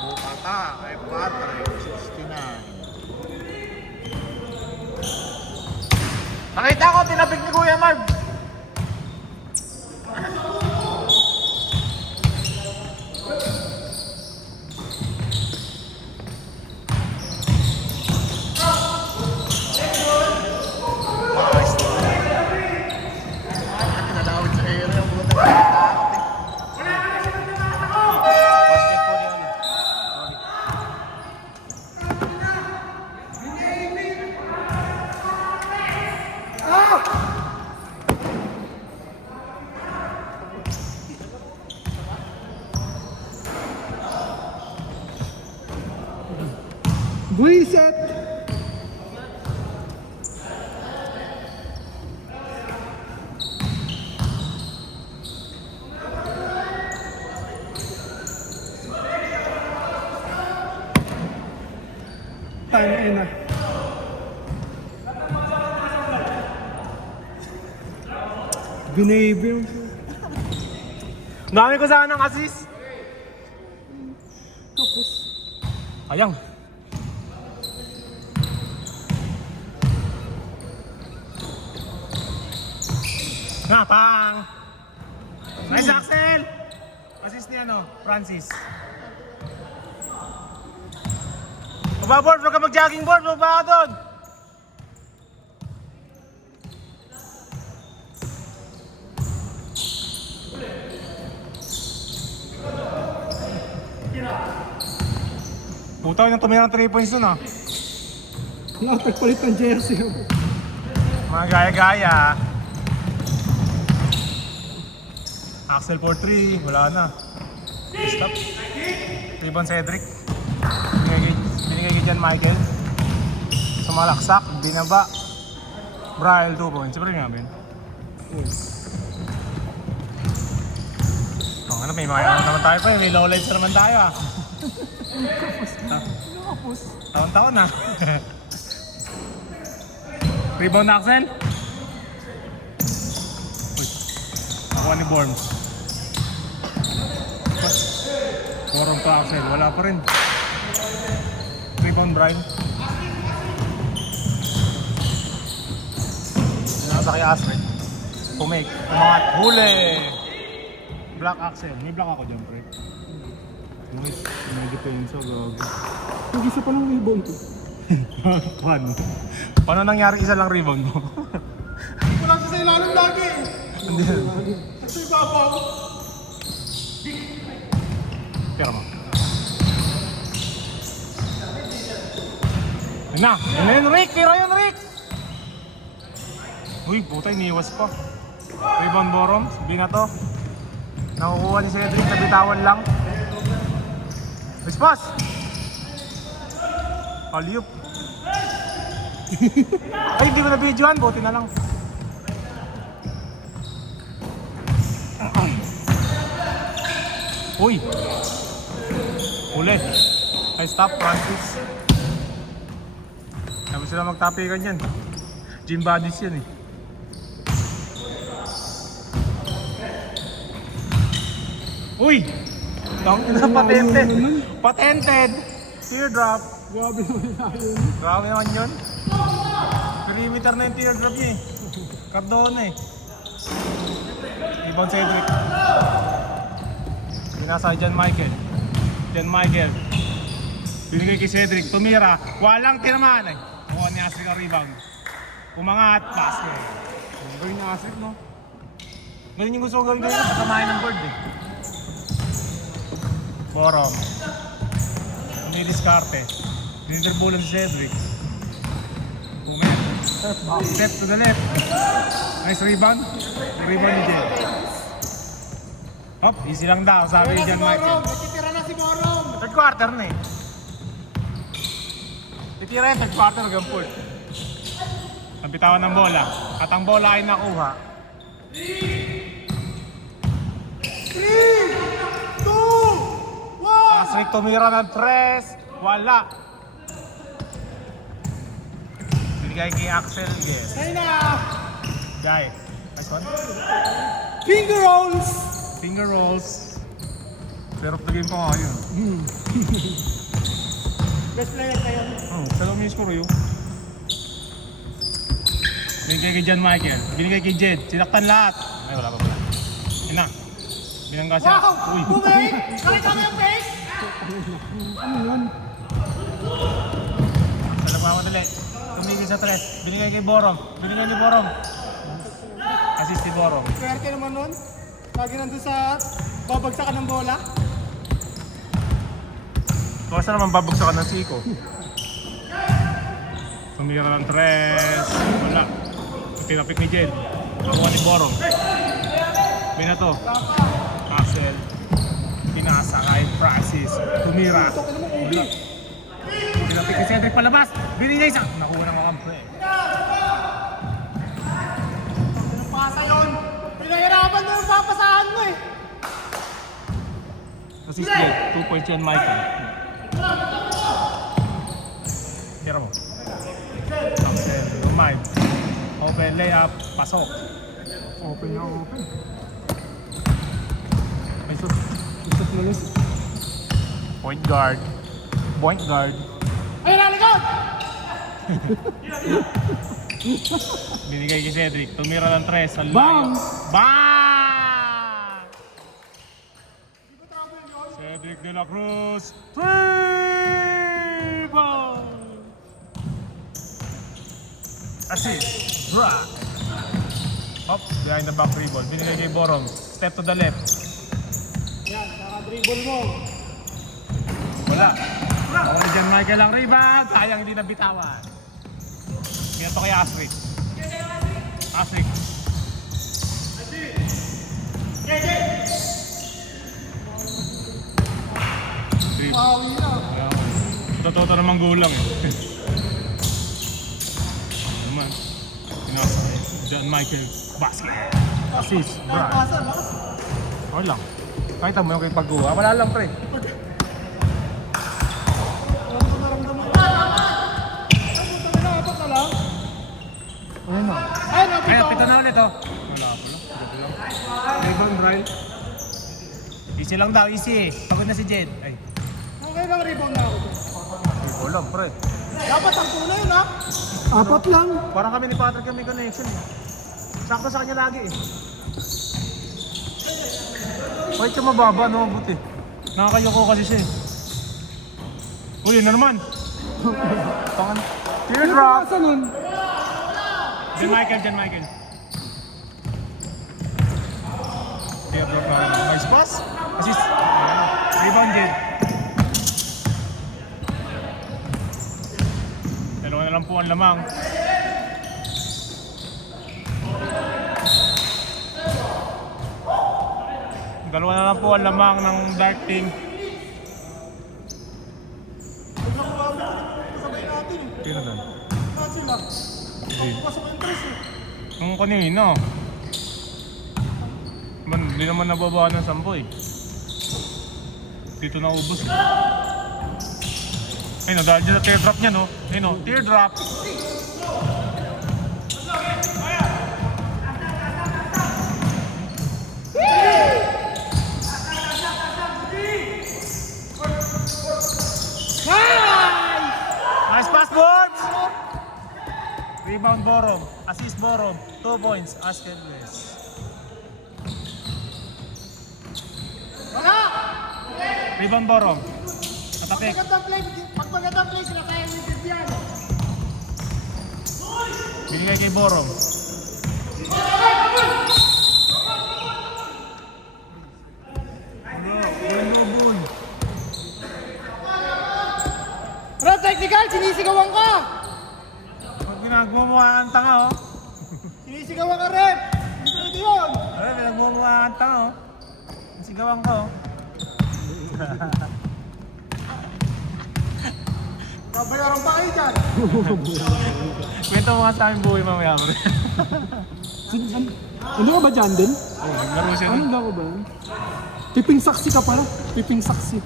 Bukata, ay Patrick, 69. Nakita ko, tinapik ni Kuya Marv. Nadawit sa area ang buta. Basketball yun. Sorry. Buisit! Tangin na. Binebe yung Dami ko sana ng assist. kapos. Ayang. Pang! Nice, Axel! Assist ni ano, Francis. Baba board, huwag ka mag-jogging board, baba ka doon! Puta ko yung tumira ng 3 points doon ah. Nakapagpalit ng jersey. Mga gaya-gaya. Axel for 3, wala na. Stop. Rebound Cedric. Binigay kay John Michael. Sumalaksak, binaba. Braille 2 points. Siyempre namin. Ano, may mga ano naman tayo pa eh. May low lights naman tayo ah. Taon-taon na. Rebound na Axel. Uy. Nakuha ni Borms. Moron pa Axel. Wala pa rin. Rebound Brian. Nasa kay Astrid. Pumake. Umangat. Huli! Black Axel. May black ako dyan, pre. Nice. May depensa, gago. Yung isa pa ng rebound ko. Paano? Paano nangyari isa lang rebound mo? Wala siya sa ilalim lagi. Hindi. Kasi ibabaw. Pero mo. Yun na! Yun na yun, Rick! Tira yun, Rick! Uy, puta, iniwas pa. Rebound Borom, sabi na to. Nakukuha ni Cedric, nabitawan lang. Response! Alley-oop. Ay, hindi ko na-videoan, buti na lang. Uy! Ulit. Ay, stop, Francis. Sabi sila magtapikan yan. Gym bodies yan eh. Uy! Tang ina, patented. Patented. Teardrop. Grabe naman tayo. Grabe naman yun. Perimeter na yung teardrop niya eh. Cardona eh. Rebound Cedric. Pinasa John Michael. John Michael. Binigay kay Cedric. Tumira. Walang tinamaan eh. Kuha ni Astrid ang rebound. Umangat. Basket. Gawin ni Astrid no? Ganun yung gusto ko gawin kayo. Kasamahin ng board eh. Borom. Hindi diskarte. Dinidribulan si Cedric. Pumet. Step to the left. Nice rebound. Rebound ni Jay. Hop, easy lang daw, sabi ni John Michael. Nagtitira na si Morong. Third quarter na eh. Titira yung third quarter hanggang fourth. Nabitawan ng bola. At ang bola ay nakuha. 3, 2, 1. Asrik tumira ng tres. Wala. Binigay kay Axel. Yes. Ayun na. Guy. Nice one. Finger rolls. Finger rolls. Pero of the game pa nga yun. Best player kayo. Oh, talagang may score yun. Binigay kay John Michael. Binigay kay Jed. Sinaktan lahat. Ay, wala pa pala. Yun na. Binangga siya. Wow! Uy. Bumay! Nakita mo yung face? Sa nagmamadali. Tumigil sa tres. Binigay kay Borong. Binigay ni Borong. Assist ni Borong. Swerte naman nun. Lagi nandun sa babagsakan ng bola. Basta naman babagsakan ng siko. Tumira ng tres. Wala. Tinapik ni Jed. Nakuha ni Borong. Binato. Axel. Pinasa kay Francis. Tumira. Wala. Tinapik ni Cedric palabas. Binigay sa. Nakuha ng kakampo eh. Anong pasa yun? Pinahirapan mo yung papasahan mo eh. Assist Jed. 2 points yan Michael. Tira mo. Axel. Lumay. Open layup. Pasok. Open na open. Ay, shoot. Shoot na list. Point guard. Point guard. Ayun na, likod! Binigay kay Cedric. Tumira ng tres. Ang layo. Bang! Cedric de la Cruz. 3 ball! Assist. Drop. Hop. Behind the back dribble. Binigay kay Borong. Step to the left. Yan, naka-dribble mo. Wala. Ako ni John Michael ang rebound. Sayang hindi nabitawan. Pinato kay Asrik. Asrik. Wow, yun na. Totoo namang gulang eh. Naman. Pinasa kay John Michael. Basket. Assist. Drop. Pasa, bakas. Or lang. Nakita mo yung kay pagkuha. Wala lang pre. Naramdaman. Ay, puta na, apat na lang. Ayun na. Ay, napito. Ayun, pito na ulit oh. Wala pala. Rebound, Brian. Easy lang daw, easy. Pagod na si Jed. Ay, Okay lang, rebound na ako. hindi ko alam, pre. Dapat ang na yun, ha? Apat lang. Parang kami ni Patrick kami connection. Sakto sa kanya lagi eh. Wait ka mababa, no? Buti. Nakakayoko kasi siya eh. Uy, yun na naman. Pangan. Teardrop. nun? John Michael, John Michael. Teardrop na naman. Nice pass. Assist. Rebound Jed. Dalawa na lang po ang lamang. Dalawa na lang po ang lamang ng Dark Team. Sabay natin. Sino doon? Lahat sila. Pasok yung tres eh. Nung kanina. Man, hindi naman nababa ng 10 eh. Dito na ubos. Ayun no, dahil dyan na teardrop niya no. Ayun no, teardrop. Nice pass, boards! Rebound Borong. Assist Borong. 2 points. Asket West. Wala! Rebound Borong. Atapik. Pag magandang play, sila kaya yung yan. Binigay kay Borong. Bro, technical, sinisigawan ka! Pag ginagawa ang tanga, oh. Sinisigawan ka rin! Hindi pwede yun! Ay, ginagawa ang tanga, oh. Sigawan ko. Babayaran pa kayo dyan. Kwento mo nga sa amin buhay mamaya mo rin. Ano ka ba dyan din? Oo, naglaro siya Ano nun. daw ko ba? Piping saksi ka pala. Piping saksi.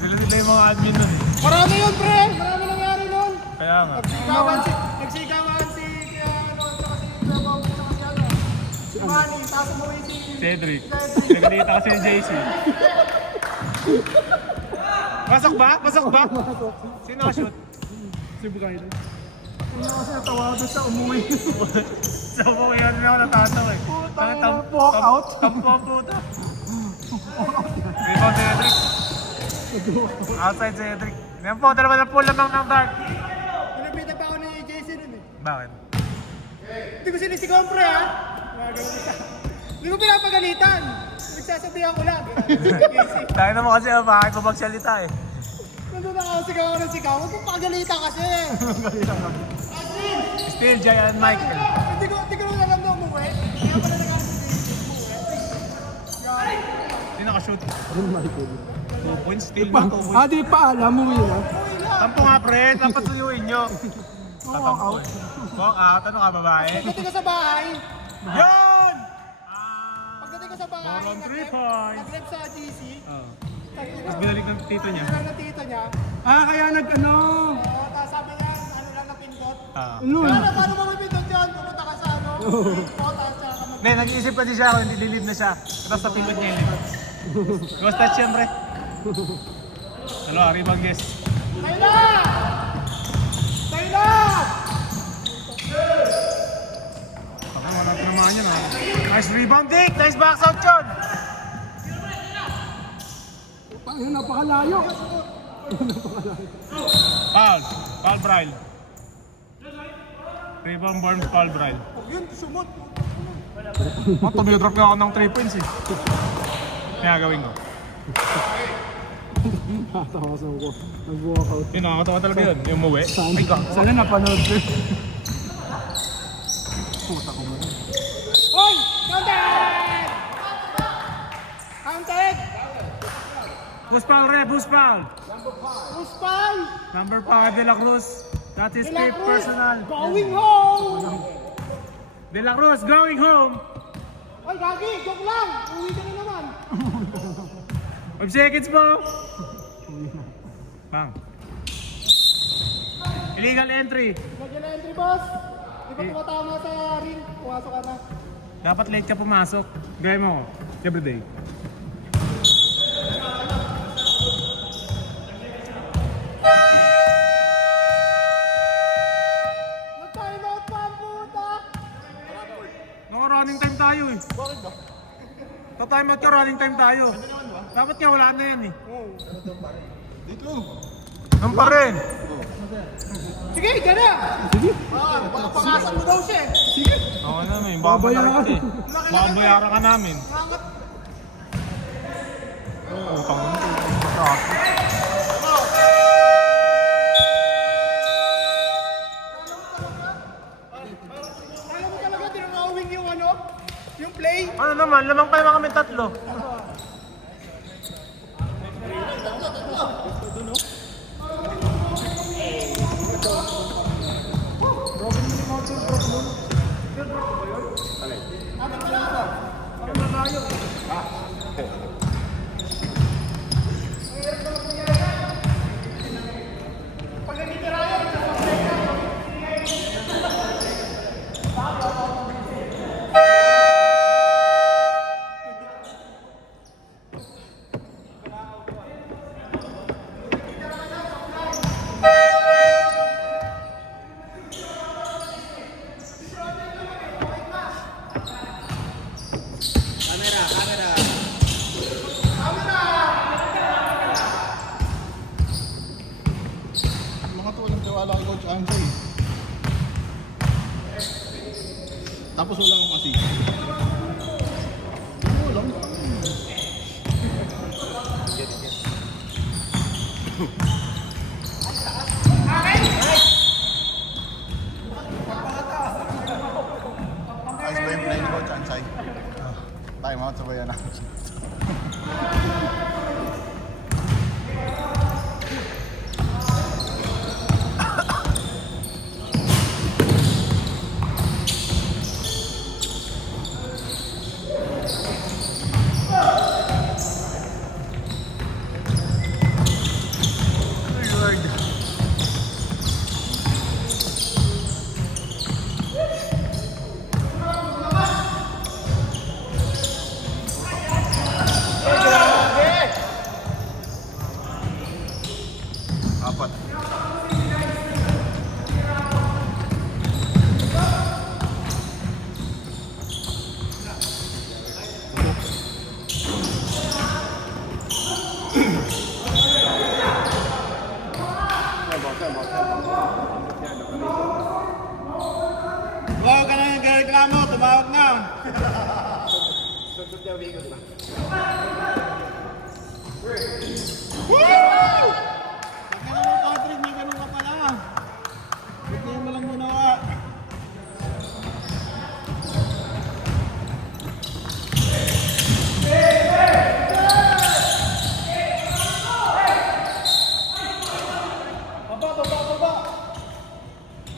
Nila nila yung mga admin nun. Marami yun, pre. Marami nangyari nun. Kaya nga. Nagsigawan si ano, tsaka si Trevor, tsaka si ano. Si Manny, tapos umuwi si... Cedric. Nagkalita kasi yung JC. Pasok ba? Pasok ba? Sino ka-shoot? Si Bukay. Hindi kasi natawa doon sa umuwi. Sa buhay yan na ako natataw eh. Putang ina, walk out. Tampo ang puta. Rebound Cedric. Outside Cedric. Yan po, dalawa na po lamang ng dark. Pinabitan pa ako ni JC rin eh. Bakit? Hindi ko sinisigawan, pre, ha? Hindi ko pinapagalitan. Nagsasabihan ko lang. JC. Tayo naman kasi bakit ko magsalita eh. Nandun ako, sigaw ako ng sigaw. Huwag mong pagalitan kasi. Still Giant Michael. Hindi ko lang alam na umuwi. Kaya pala nag-aasal si JC umuwi. Sino ka-shoot? Ano Michael? 2 points still ba? 2 points. Di pa alam mo yun ha? Tampo nga pre, dapat tuyuin nyo. Walk out. Walk out, ano ka babae? Pagdating ko sa bahay, Yan! pagdating ko sa bahay, Moron 3 points. nag-rep sa GC. Tapos binalik ng tito niya. Ano ng tito niya. Kaya nag-ano? Tapos sabi niya, ano lang na pindot. Ano? Paano mo pindot yun? Pumunta ka sa ano? Tapos siya ka mag- Hindi, nag-iisip kasi siya kung hindi lilib na siya. Tapos napindot niya yun. Ghost touch siyempre. Hello, rebound guest. Kayla! Kayla! Ako, wala pa naman yun ha. Nice rebound, Dick! Nice box out yun! Ayun, napakalayo. Foul. Foul Bryle. Rebound Burns, foul Bryle. Yun, sumot. Tumidrop nga ako ng 3 points eh. Kaya gawin ko. Tatawasan ko. Nag-walk out. Yun, nakakatawa talaga yun. Yung umuwi. Ay, God. Sana napanood ko. Hoy! Counted! Counted! Boost foul, Rep. Boost foul. Muspal! Number 5, De La Cruz. That is fifth personal. Going home! De La Cruz going home. Ay, Gagi! Joke lang! Uwi ka na naman! 5 seconds mo. Bang. Illegal entry. Lagyan na entry, boss! Di ba tumatama sa ring? Pumasok ka na. Dapat late ka pumasok. Gaya mo ako. Everyday. Nag-time out pa ang puta! Running time tayo eh. Bakit ba? Ta-time out ka, running time tayo. Dapat nga wala na yan eh. Dito. Nung pa rin. Sige, dyan na! Sige! Baka pangasan mo daw siya eh! Sige! Oo namin, baka bayaran ka eh. Baka bayaran ka namin. Nangat! Utang mo. Alam mo talaga, tinangawing yung ano? Yung play? Ano naman, lamang kayo mga kami tatlo. Time out, sabayan na. Apat. Huwag ka na nagreklamo, tumawag na. Patrick, may ganun ka pala. Hindi mo lang muna ka.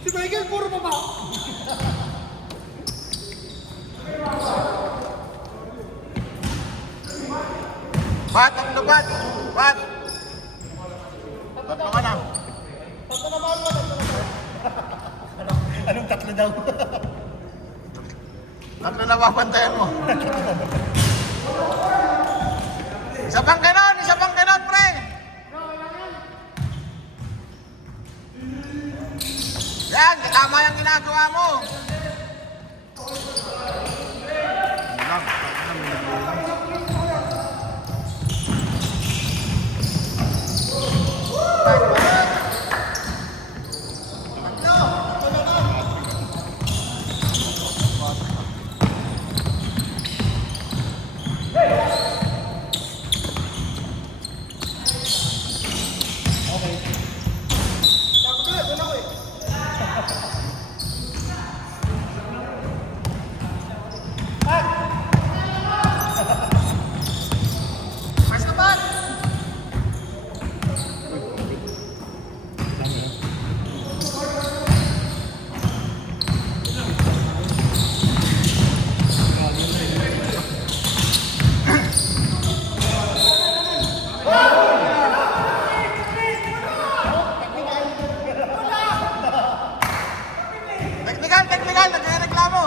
Si Michael, puro baba. Bat, tatlo bat! Bat! Tatlo ka na. Anong tatlo daw? Tatlo na babantayan mo. Isa pang ganon, pre! Yan, tama yung ginagawa mo. Technical, nagreklamo.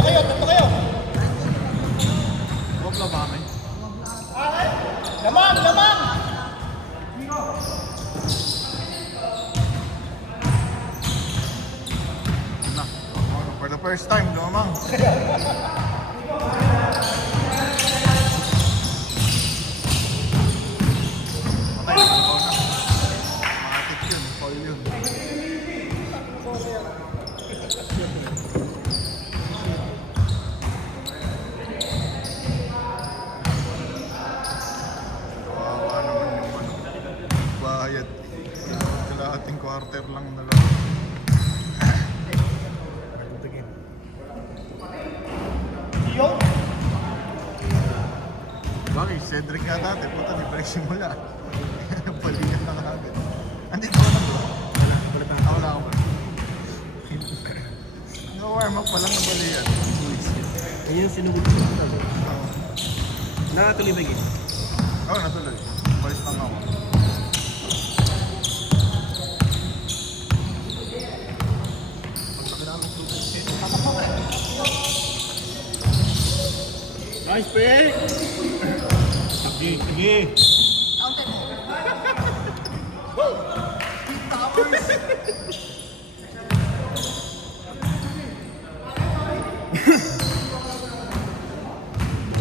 Tatlo kayo. Lamang! For the first time, lumamang. Patay na, ikaw na. Makatik yun, foul yun. Kawawa naman yung bayad. Kalahating quarter lang na lang. Bagay, Cedric nga dati, puta, di pa nagsimula. Balikan na agad. Andito ka na to? Wala ako ba? No-warm up pa lang na balikan. Ayun yung sinugod ko. Nakatuloy ba game? Oo, natuloy. Balis lang ako. Nice pick! Sige. Counted.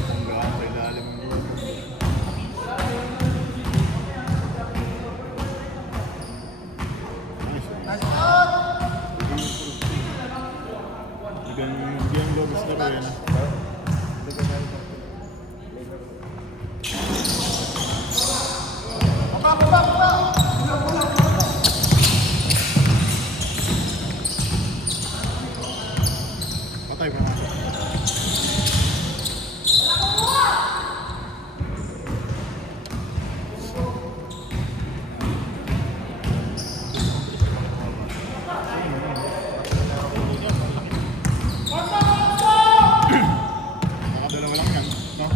Hanggang sa ilalim ng Bigyan ko gusto ko yan. Patay pa nga. Nakadalawa lang yan, no?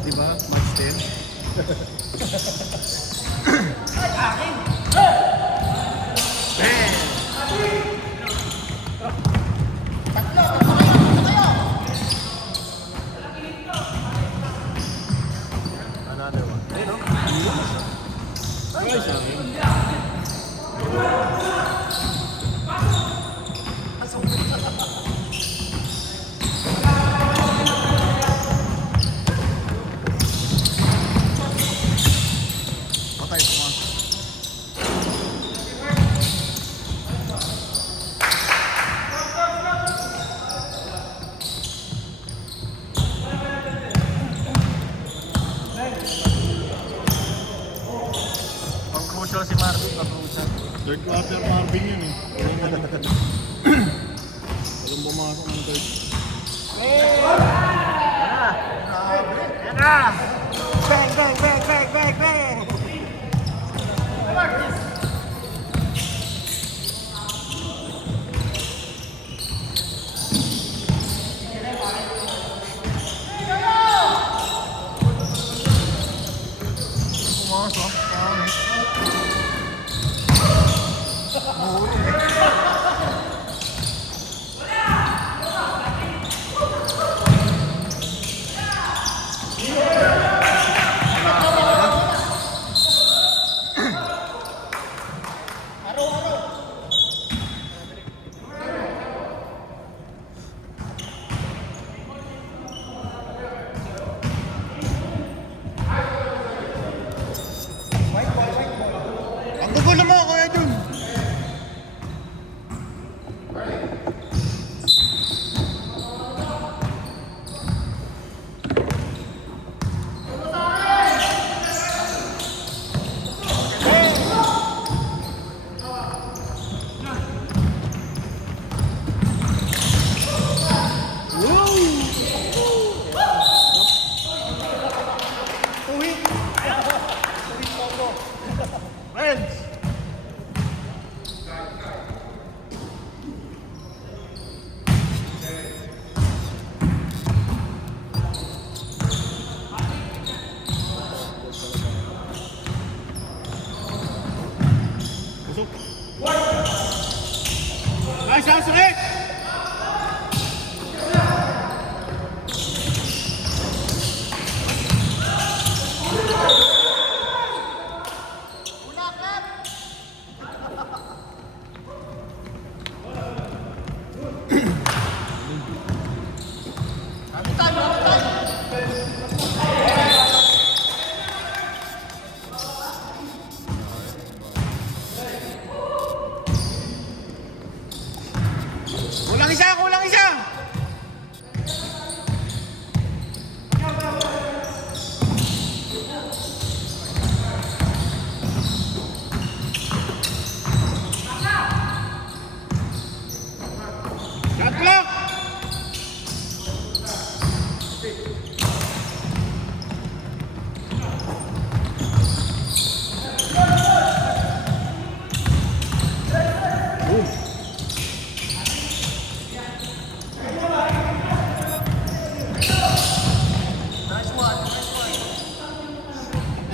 Diba? Match 10. Another one. Patay pa nga. Pang crucial si Marvin, pang crucial. Third quarter Marvin yun eh. Walang pumasok ng third. Yan na! Bang, bang, bang, bang, bang, bang! Pumasok. Ang gugulo mo, Kuya Jun!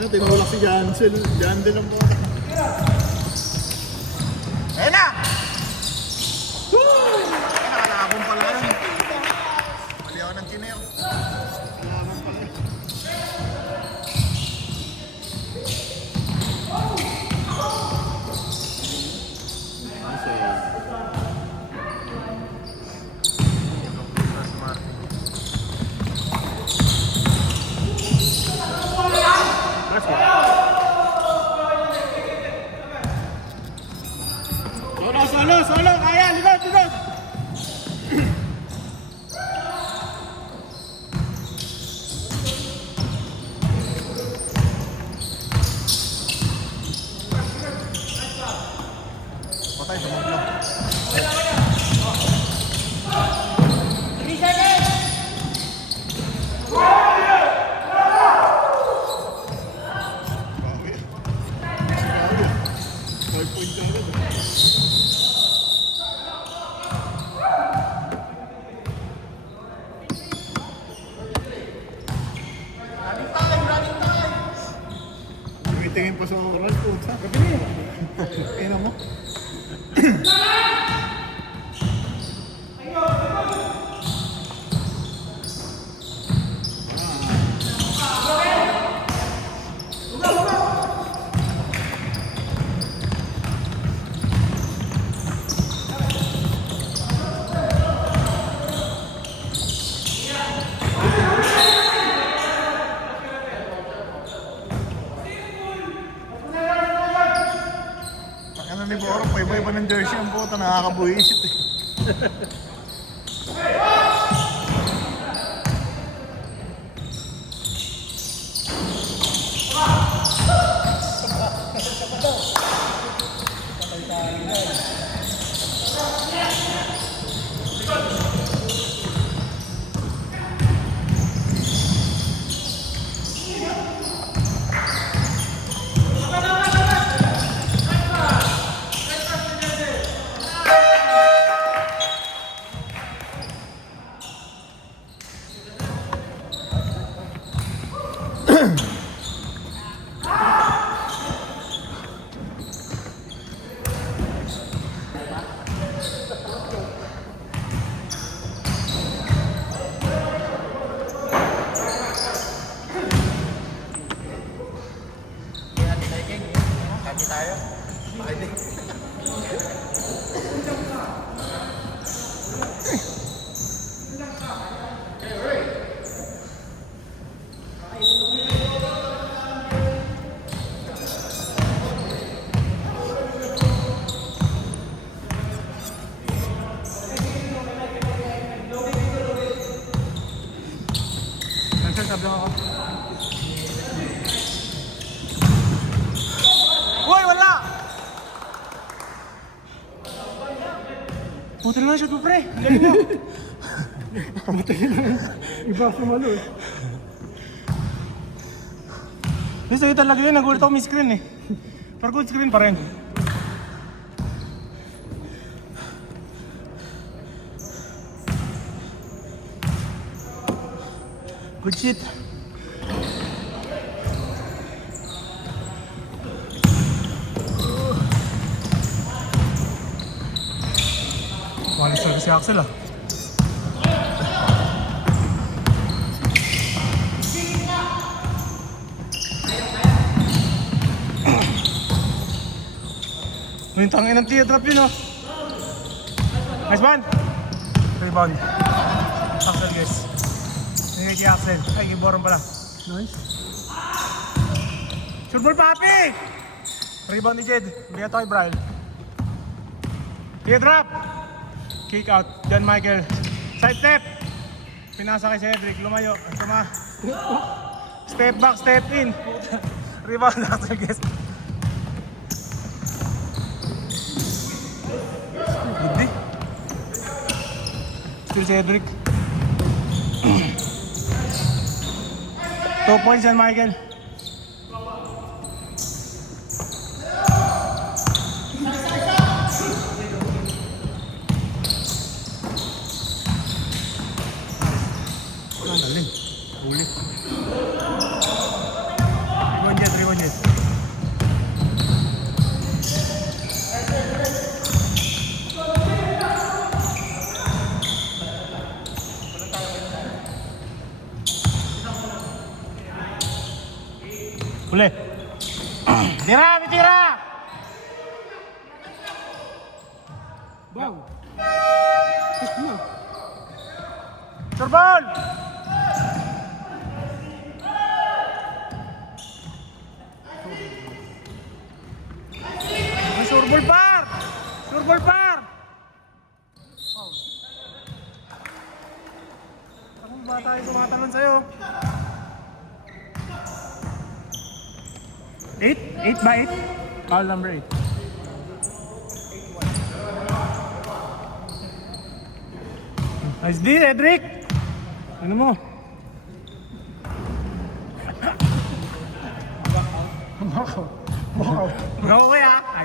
tinulak si Jansen. Jansen lang po. Ayan na! Ay, nakalabong pala yun. Mali ako ng chineo. Alaman pala. Solo! Kaya! Likod! Patay, sumaglo. Grabe. 5 points agad. Tumitingin pa sa oras po. Gabi niya. Ina mo. Ano ni Boro, paiba-iba ng jersey ang puta, nakakabuhisit eh. Uy, wala! Puti na shoot mo, pre! Galing mo! Iba sumalo eh. Gusto yun talaga yun, nagulat ako may screen eh. Pero good screen pa rin. Good shit. Walis talaga si Axel ah. Yung tangin ng teardrop yun oh. Nice man! Rebound. Axel guys. Hindi kay Axel. Ay, kay Boron pala. Nice. Shoot ball, papi! Rebound ni Jed. Bigyan ito kay Brian. Teardrop! Kick out. John Michael. Side step. Pinasa kay Cedric. Lumayo. Tama. Step back, step in. Rebound Axel guys. Hindi. Still Cedric. 2 points yan, Michael. Galing. Huli. Rebound Jet, Uli. Tira! Tira! Bang! Tapos na. Turbol! Surbol par! Surbol par! Anong ba tayo tumatalon sa'yo? 8? 8 ba 8? Foul number 8. Nice D, Edric! Ano mo? Bro, kaya? Ay.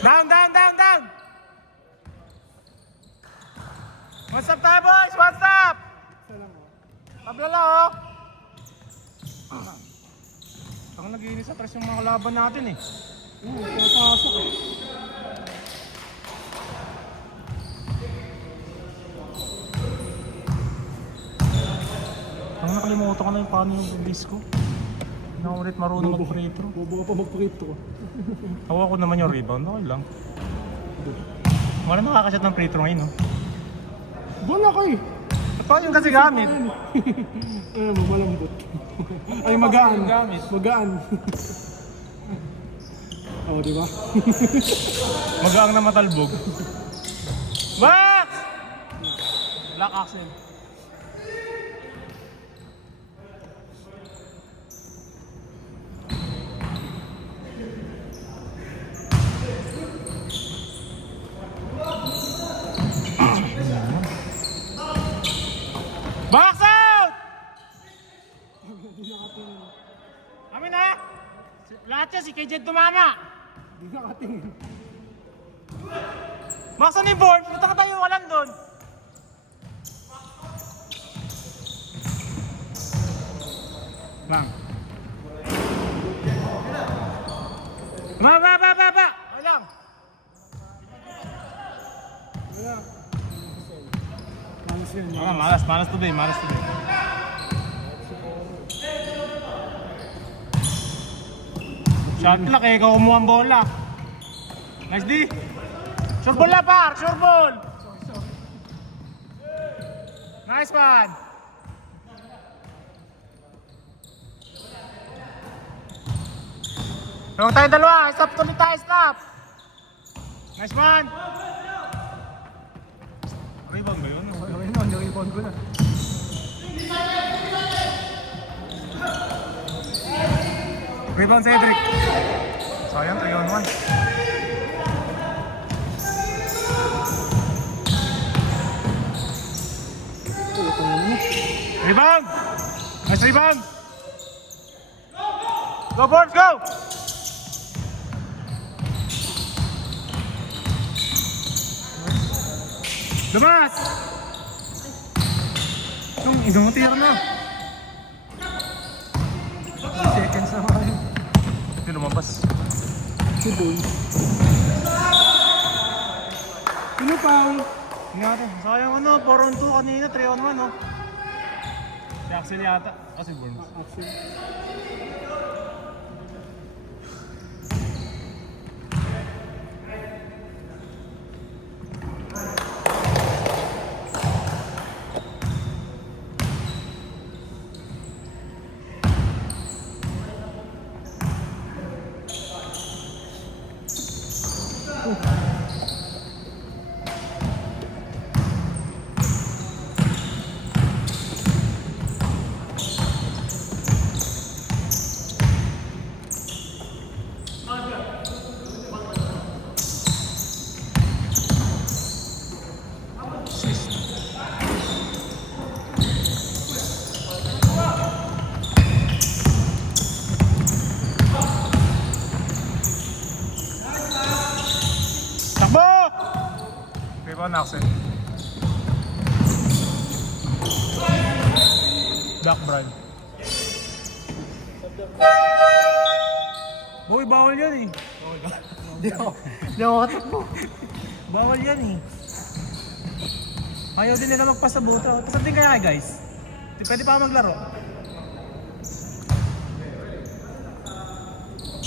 Down, down, down, down! What's up tayo, boys? What's up? Tabla lang, oh! Ang nag-iinis sa tres yung mga kalaban natin, eh. Oo, papasok eh. Ang nakalimutan ko na yung paano yung base ko. Hindi ako ulit marunong mag-free throw. Bobo ka pa mag-crypto ko. Hawa ko naman yung rebound, okay lang. Wala nakakashot ng free throw ngayon, no? Bola ka eh. Paano yung kasi gamit? Ano mo, malambot. Ay, magaan. Gamit. Magaan. Oo, di ba? Magaang na matalbog. Max! Black Axel. Box out! Amin na! Lahat yan, si KJ tumama! Di nakatingin. Max, ano yung board? Punta ka tayo walang doon. Lang. Ba! Walang. Wala. Malas yan. Malas today. Shot clock eh, ikaw kumuha ang bola. Nice D. Sure ball na par, sure ball. Nice man. Huwag tayo dalawa, stop tuloy tayo, stop. Nice man. Rebound ba yun? Yung rebound ko na. Rebound si Edric. Sayang, 3-on-1. Rebound! Nice rebound! Go boards, go! Lumas! Isang tira na. Seconds na kayo. Ito lumabas. Sibol. Ano pa? Hindi natin. Sayang ano, 4-on-2 kanina, 3-on-1 oh. Si Axel yata. Kasi Burns. Actually. Takbo! Rebound Axel. Black Brand. Boy, bawal yan eh. Di ako katakbo. Bawal yan eh. Ayaw din nila magpas sa buto. Tapos din kaya guys? Di pwede pa ako maglaro.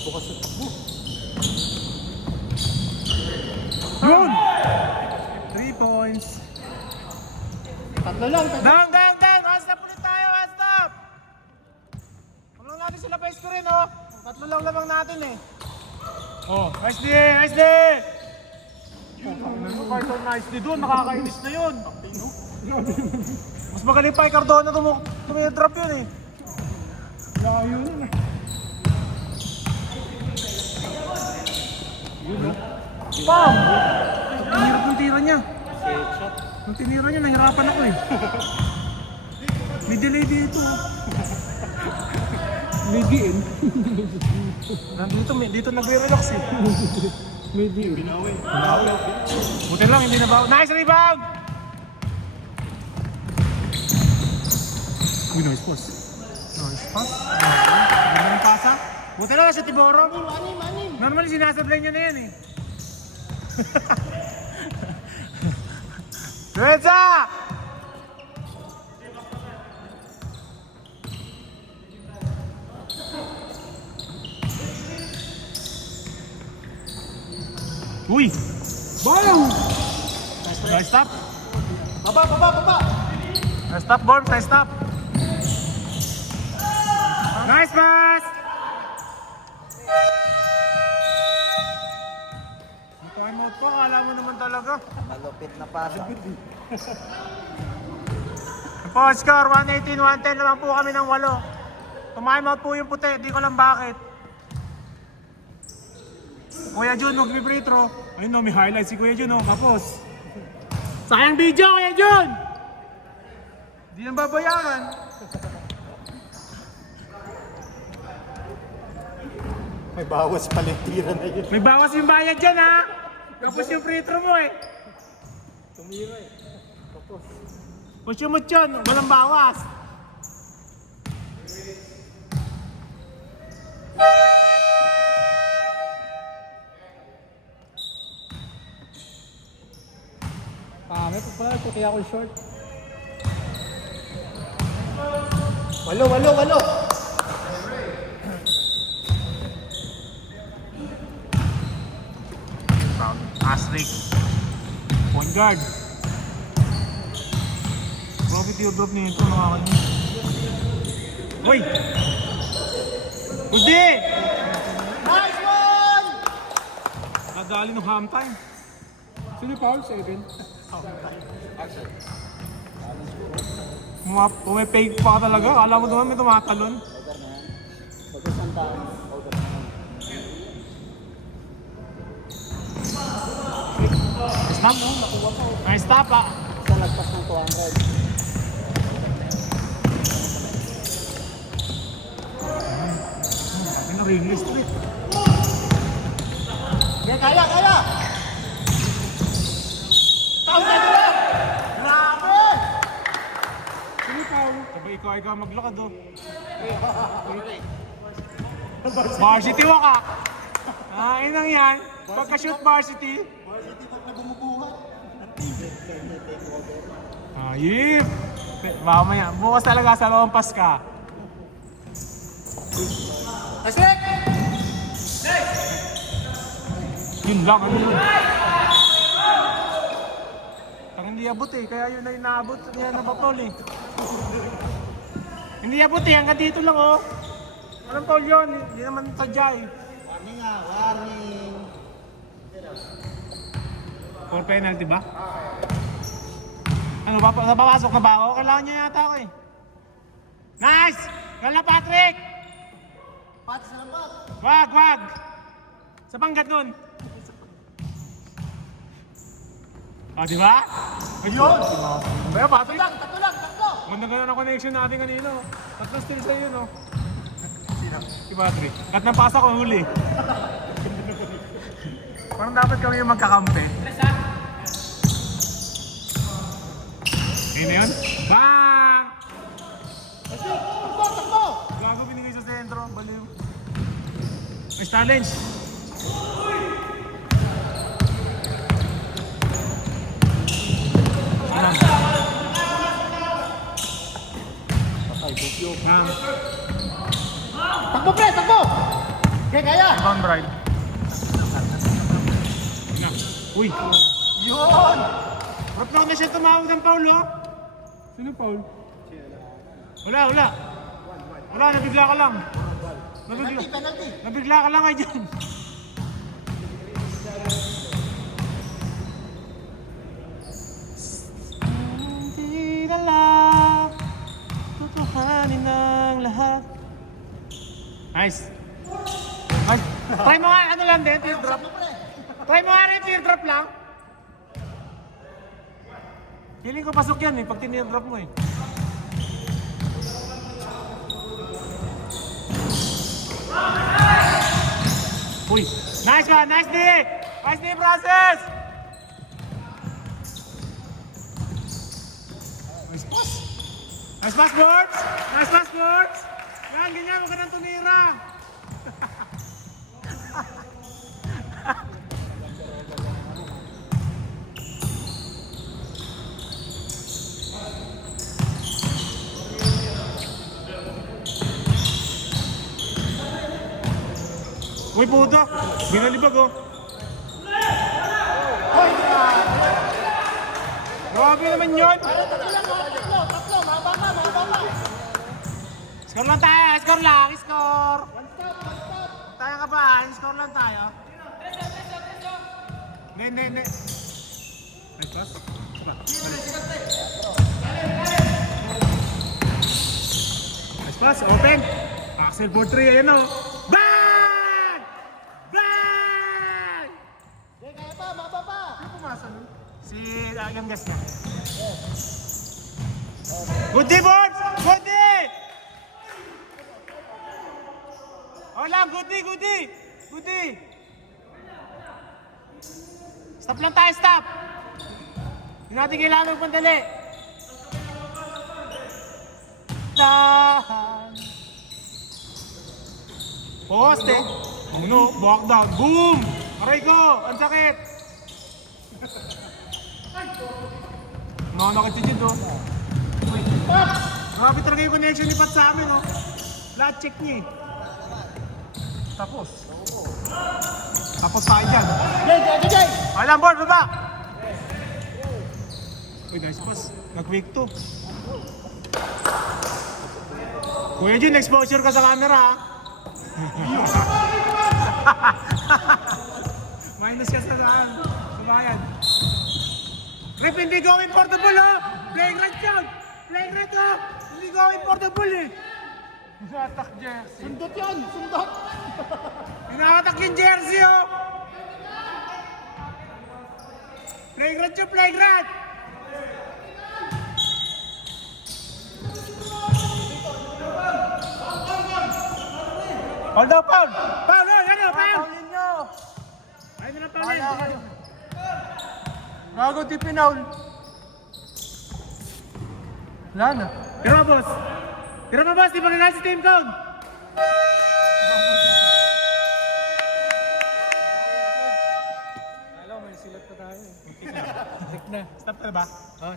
Bukas sa takbo. Yun! 3 points. Tatlo lang. Down! One stop ulit tayo! One stop! Huwag lang natin sila pa-score rin, oh. Tatlo lang lamang natin, eh. Oh, nice D! Nice D! Carton nice D doon, nakakainis na yun. Mas magaling pa kay Cardona tumidrop yun, eh. Layo nun eh. Bam! Ang hirap ng tira niya. Nung tinira niya, nahirapan ako eh. May delay dito. May diin. Dito nagre-relax eh. May diin. Buti lang, hindi na ba? Nice rebound! Uy, nice pass. Nice pass. Hindi na pasa. Buti lang sa Tiboro. Normally sinasablay niya na yan eh. Duenza! Uy! Bayaw! Nice stop! Baba! Nice stop, Borb! Nice stop! Nice pass! Ang time out ko, akala mo naman talaga. Malupit na pasa. Po, score 118-110 naman po kami ng 8. Time out po yung puti, di ko lang bakit. Kuya Jun, mag-free throw. Ayun no, may highlight si Kuya Jun, no, kapos. Sayang video, Kuya Jun! Di nang babayaran. May bawas pala yung tira na yun. May bawas yung bayad dyan, ha? Kapos yung free throw mo, eh. Tumira eh. Tapos. Push yung mut yun, walang bawas. May pala, kaya ako short. Walo! Asrik. Point guard. Profit yung drop nito, nakakanya. Uy! Udi! Nice one! Nadali ng half time. Sino foul? 7. Pumipake pa talaga. Akala mo naman may tumatalon. Stop. Nice stop, ah. Sa lagpas ng 200. Ano ring street? Kaya! Grabe! Sino foul? Sabay ikaw maglakad, oh. Varsity waka. Inang yan. Pagka-shoot varsity. Varsity pag na bumubuhat. Ayip! Mamaya, bukas talaga sa lompas ka. Asik! Yun lang, ano yun? Parang hindi abot eh, kaya yun ay naabot. Kaya nabatol eh. Hindi abot eh, hanggang dito lang oh. Anong tol yun? Hindi naman sadya eh. Warning. For penalty ba? Ano, napapasok na ba ako? Kailangan niya yata ako eh. Nice! Gala Patrick! Pati sa lambat. Wag! Sa panggat nun. Ah, di ba? Ayun! Kaya Patrick? Tatlo lang! Ganda ganda ng connection natin kanina. Tatlo still sa'yo, no? Si Patrick. Kat ng pasa ko huli. Parang dapat kami yung magkakampi. Hindi na yun? Bang! Takbo! Gago binigay sa sentro. Baliw. Nice challenge. Ano? Ang Takbo, pre! Takbo! Okay, kaya! Rebound, Brian. na. Uy! Yun! Harap na ako na siya tumawag ng foul, oh. Sino Paul? Wala. Wala, nabigla ka lang. Penalty! Nabigla ka lang ay dyan. Hindi na lang tutuhanin ang lahat. Nice. Try mo nga, ano lang din, teardrop. Try mo nga rin, teardrop lang. Feeling ko pasok yan pag tinidrop mo Uy, nice one, nice D! Nice D process! Nice pass! Nice pass, Boards! Nice pass, Boards! Yan, ganyan, huwag ka nang tumira! Uy, puto! Binalibag, oh! Grabe naman yun! Tatlo! Mababa! Score lang tayo! Score lang! Score! Tayo ka ba? Score lang tayo. Hindi. Nice pass. Nice pass. Open. Axel for 3. Ayan o. Bang! Bang! Okay, kaya pa! Mababa! Si yung gas na. Good day, boards! Good day! Lang, good day! Stop lang tayo, stop! Hindi natin kailangan magpandali. Dahan. Poste. Uno, back down. Boom! Aray ko! Ang sakit! Nakakit si Jid, oh. Grabe talaga yung connection ni Pat sa amin, oh. Lahat check niya, eh. Tapos tayo dyan. JJ! Okay lang, board, baba! Uy, nice pass. Nag-quick to. Kuya Jun, exposure ka sa camera, ha? Minus ka sa daan. Subayan. Rip, hindi going portable, ha? Playing right yan! Playing right, ha? Hindi going portable, eh. Attack jersey. Sundot yan! Sundot! Inakatak yung jersey, oh! Playing right yun, playing right! Hold up, Paul! Paul, ano, Paul! Paulin nyo! Ayun na, Bahala Paul! kayo. Gago, di pinaul. Wala na. Tira mo, boss! Tira mo, boss! Di ba nga si Team Cone? Hello, may silat pa tayo. Tik na. Stop ka na ba? Oh,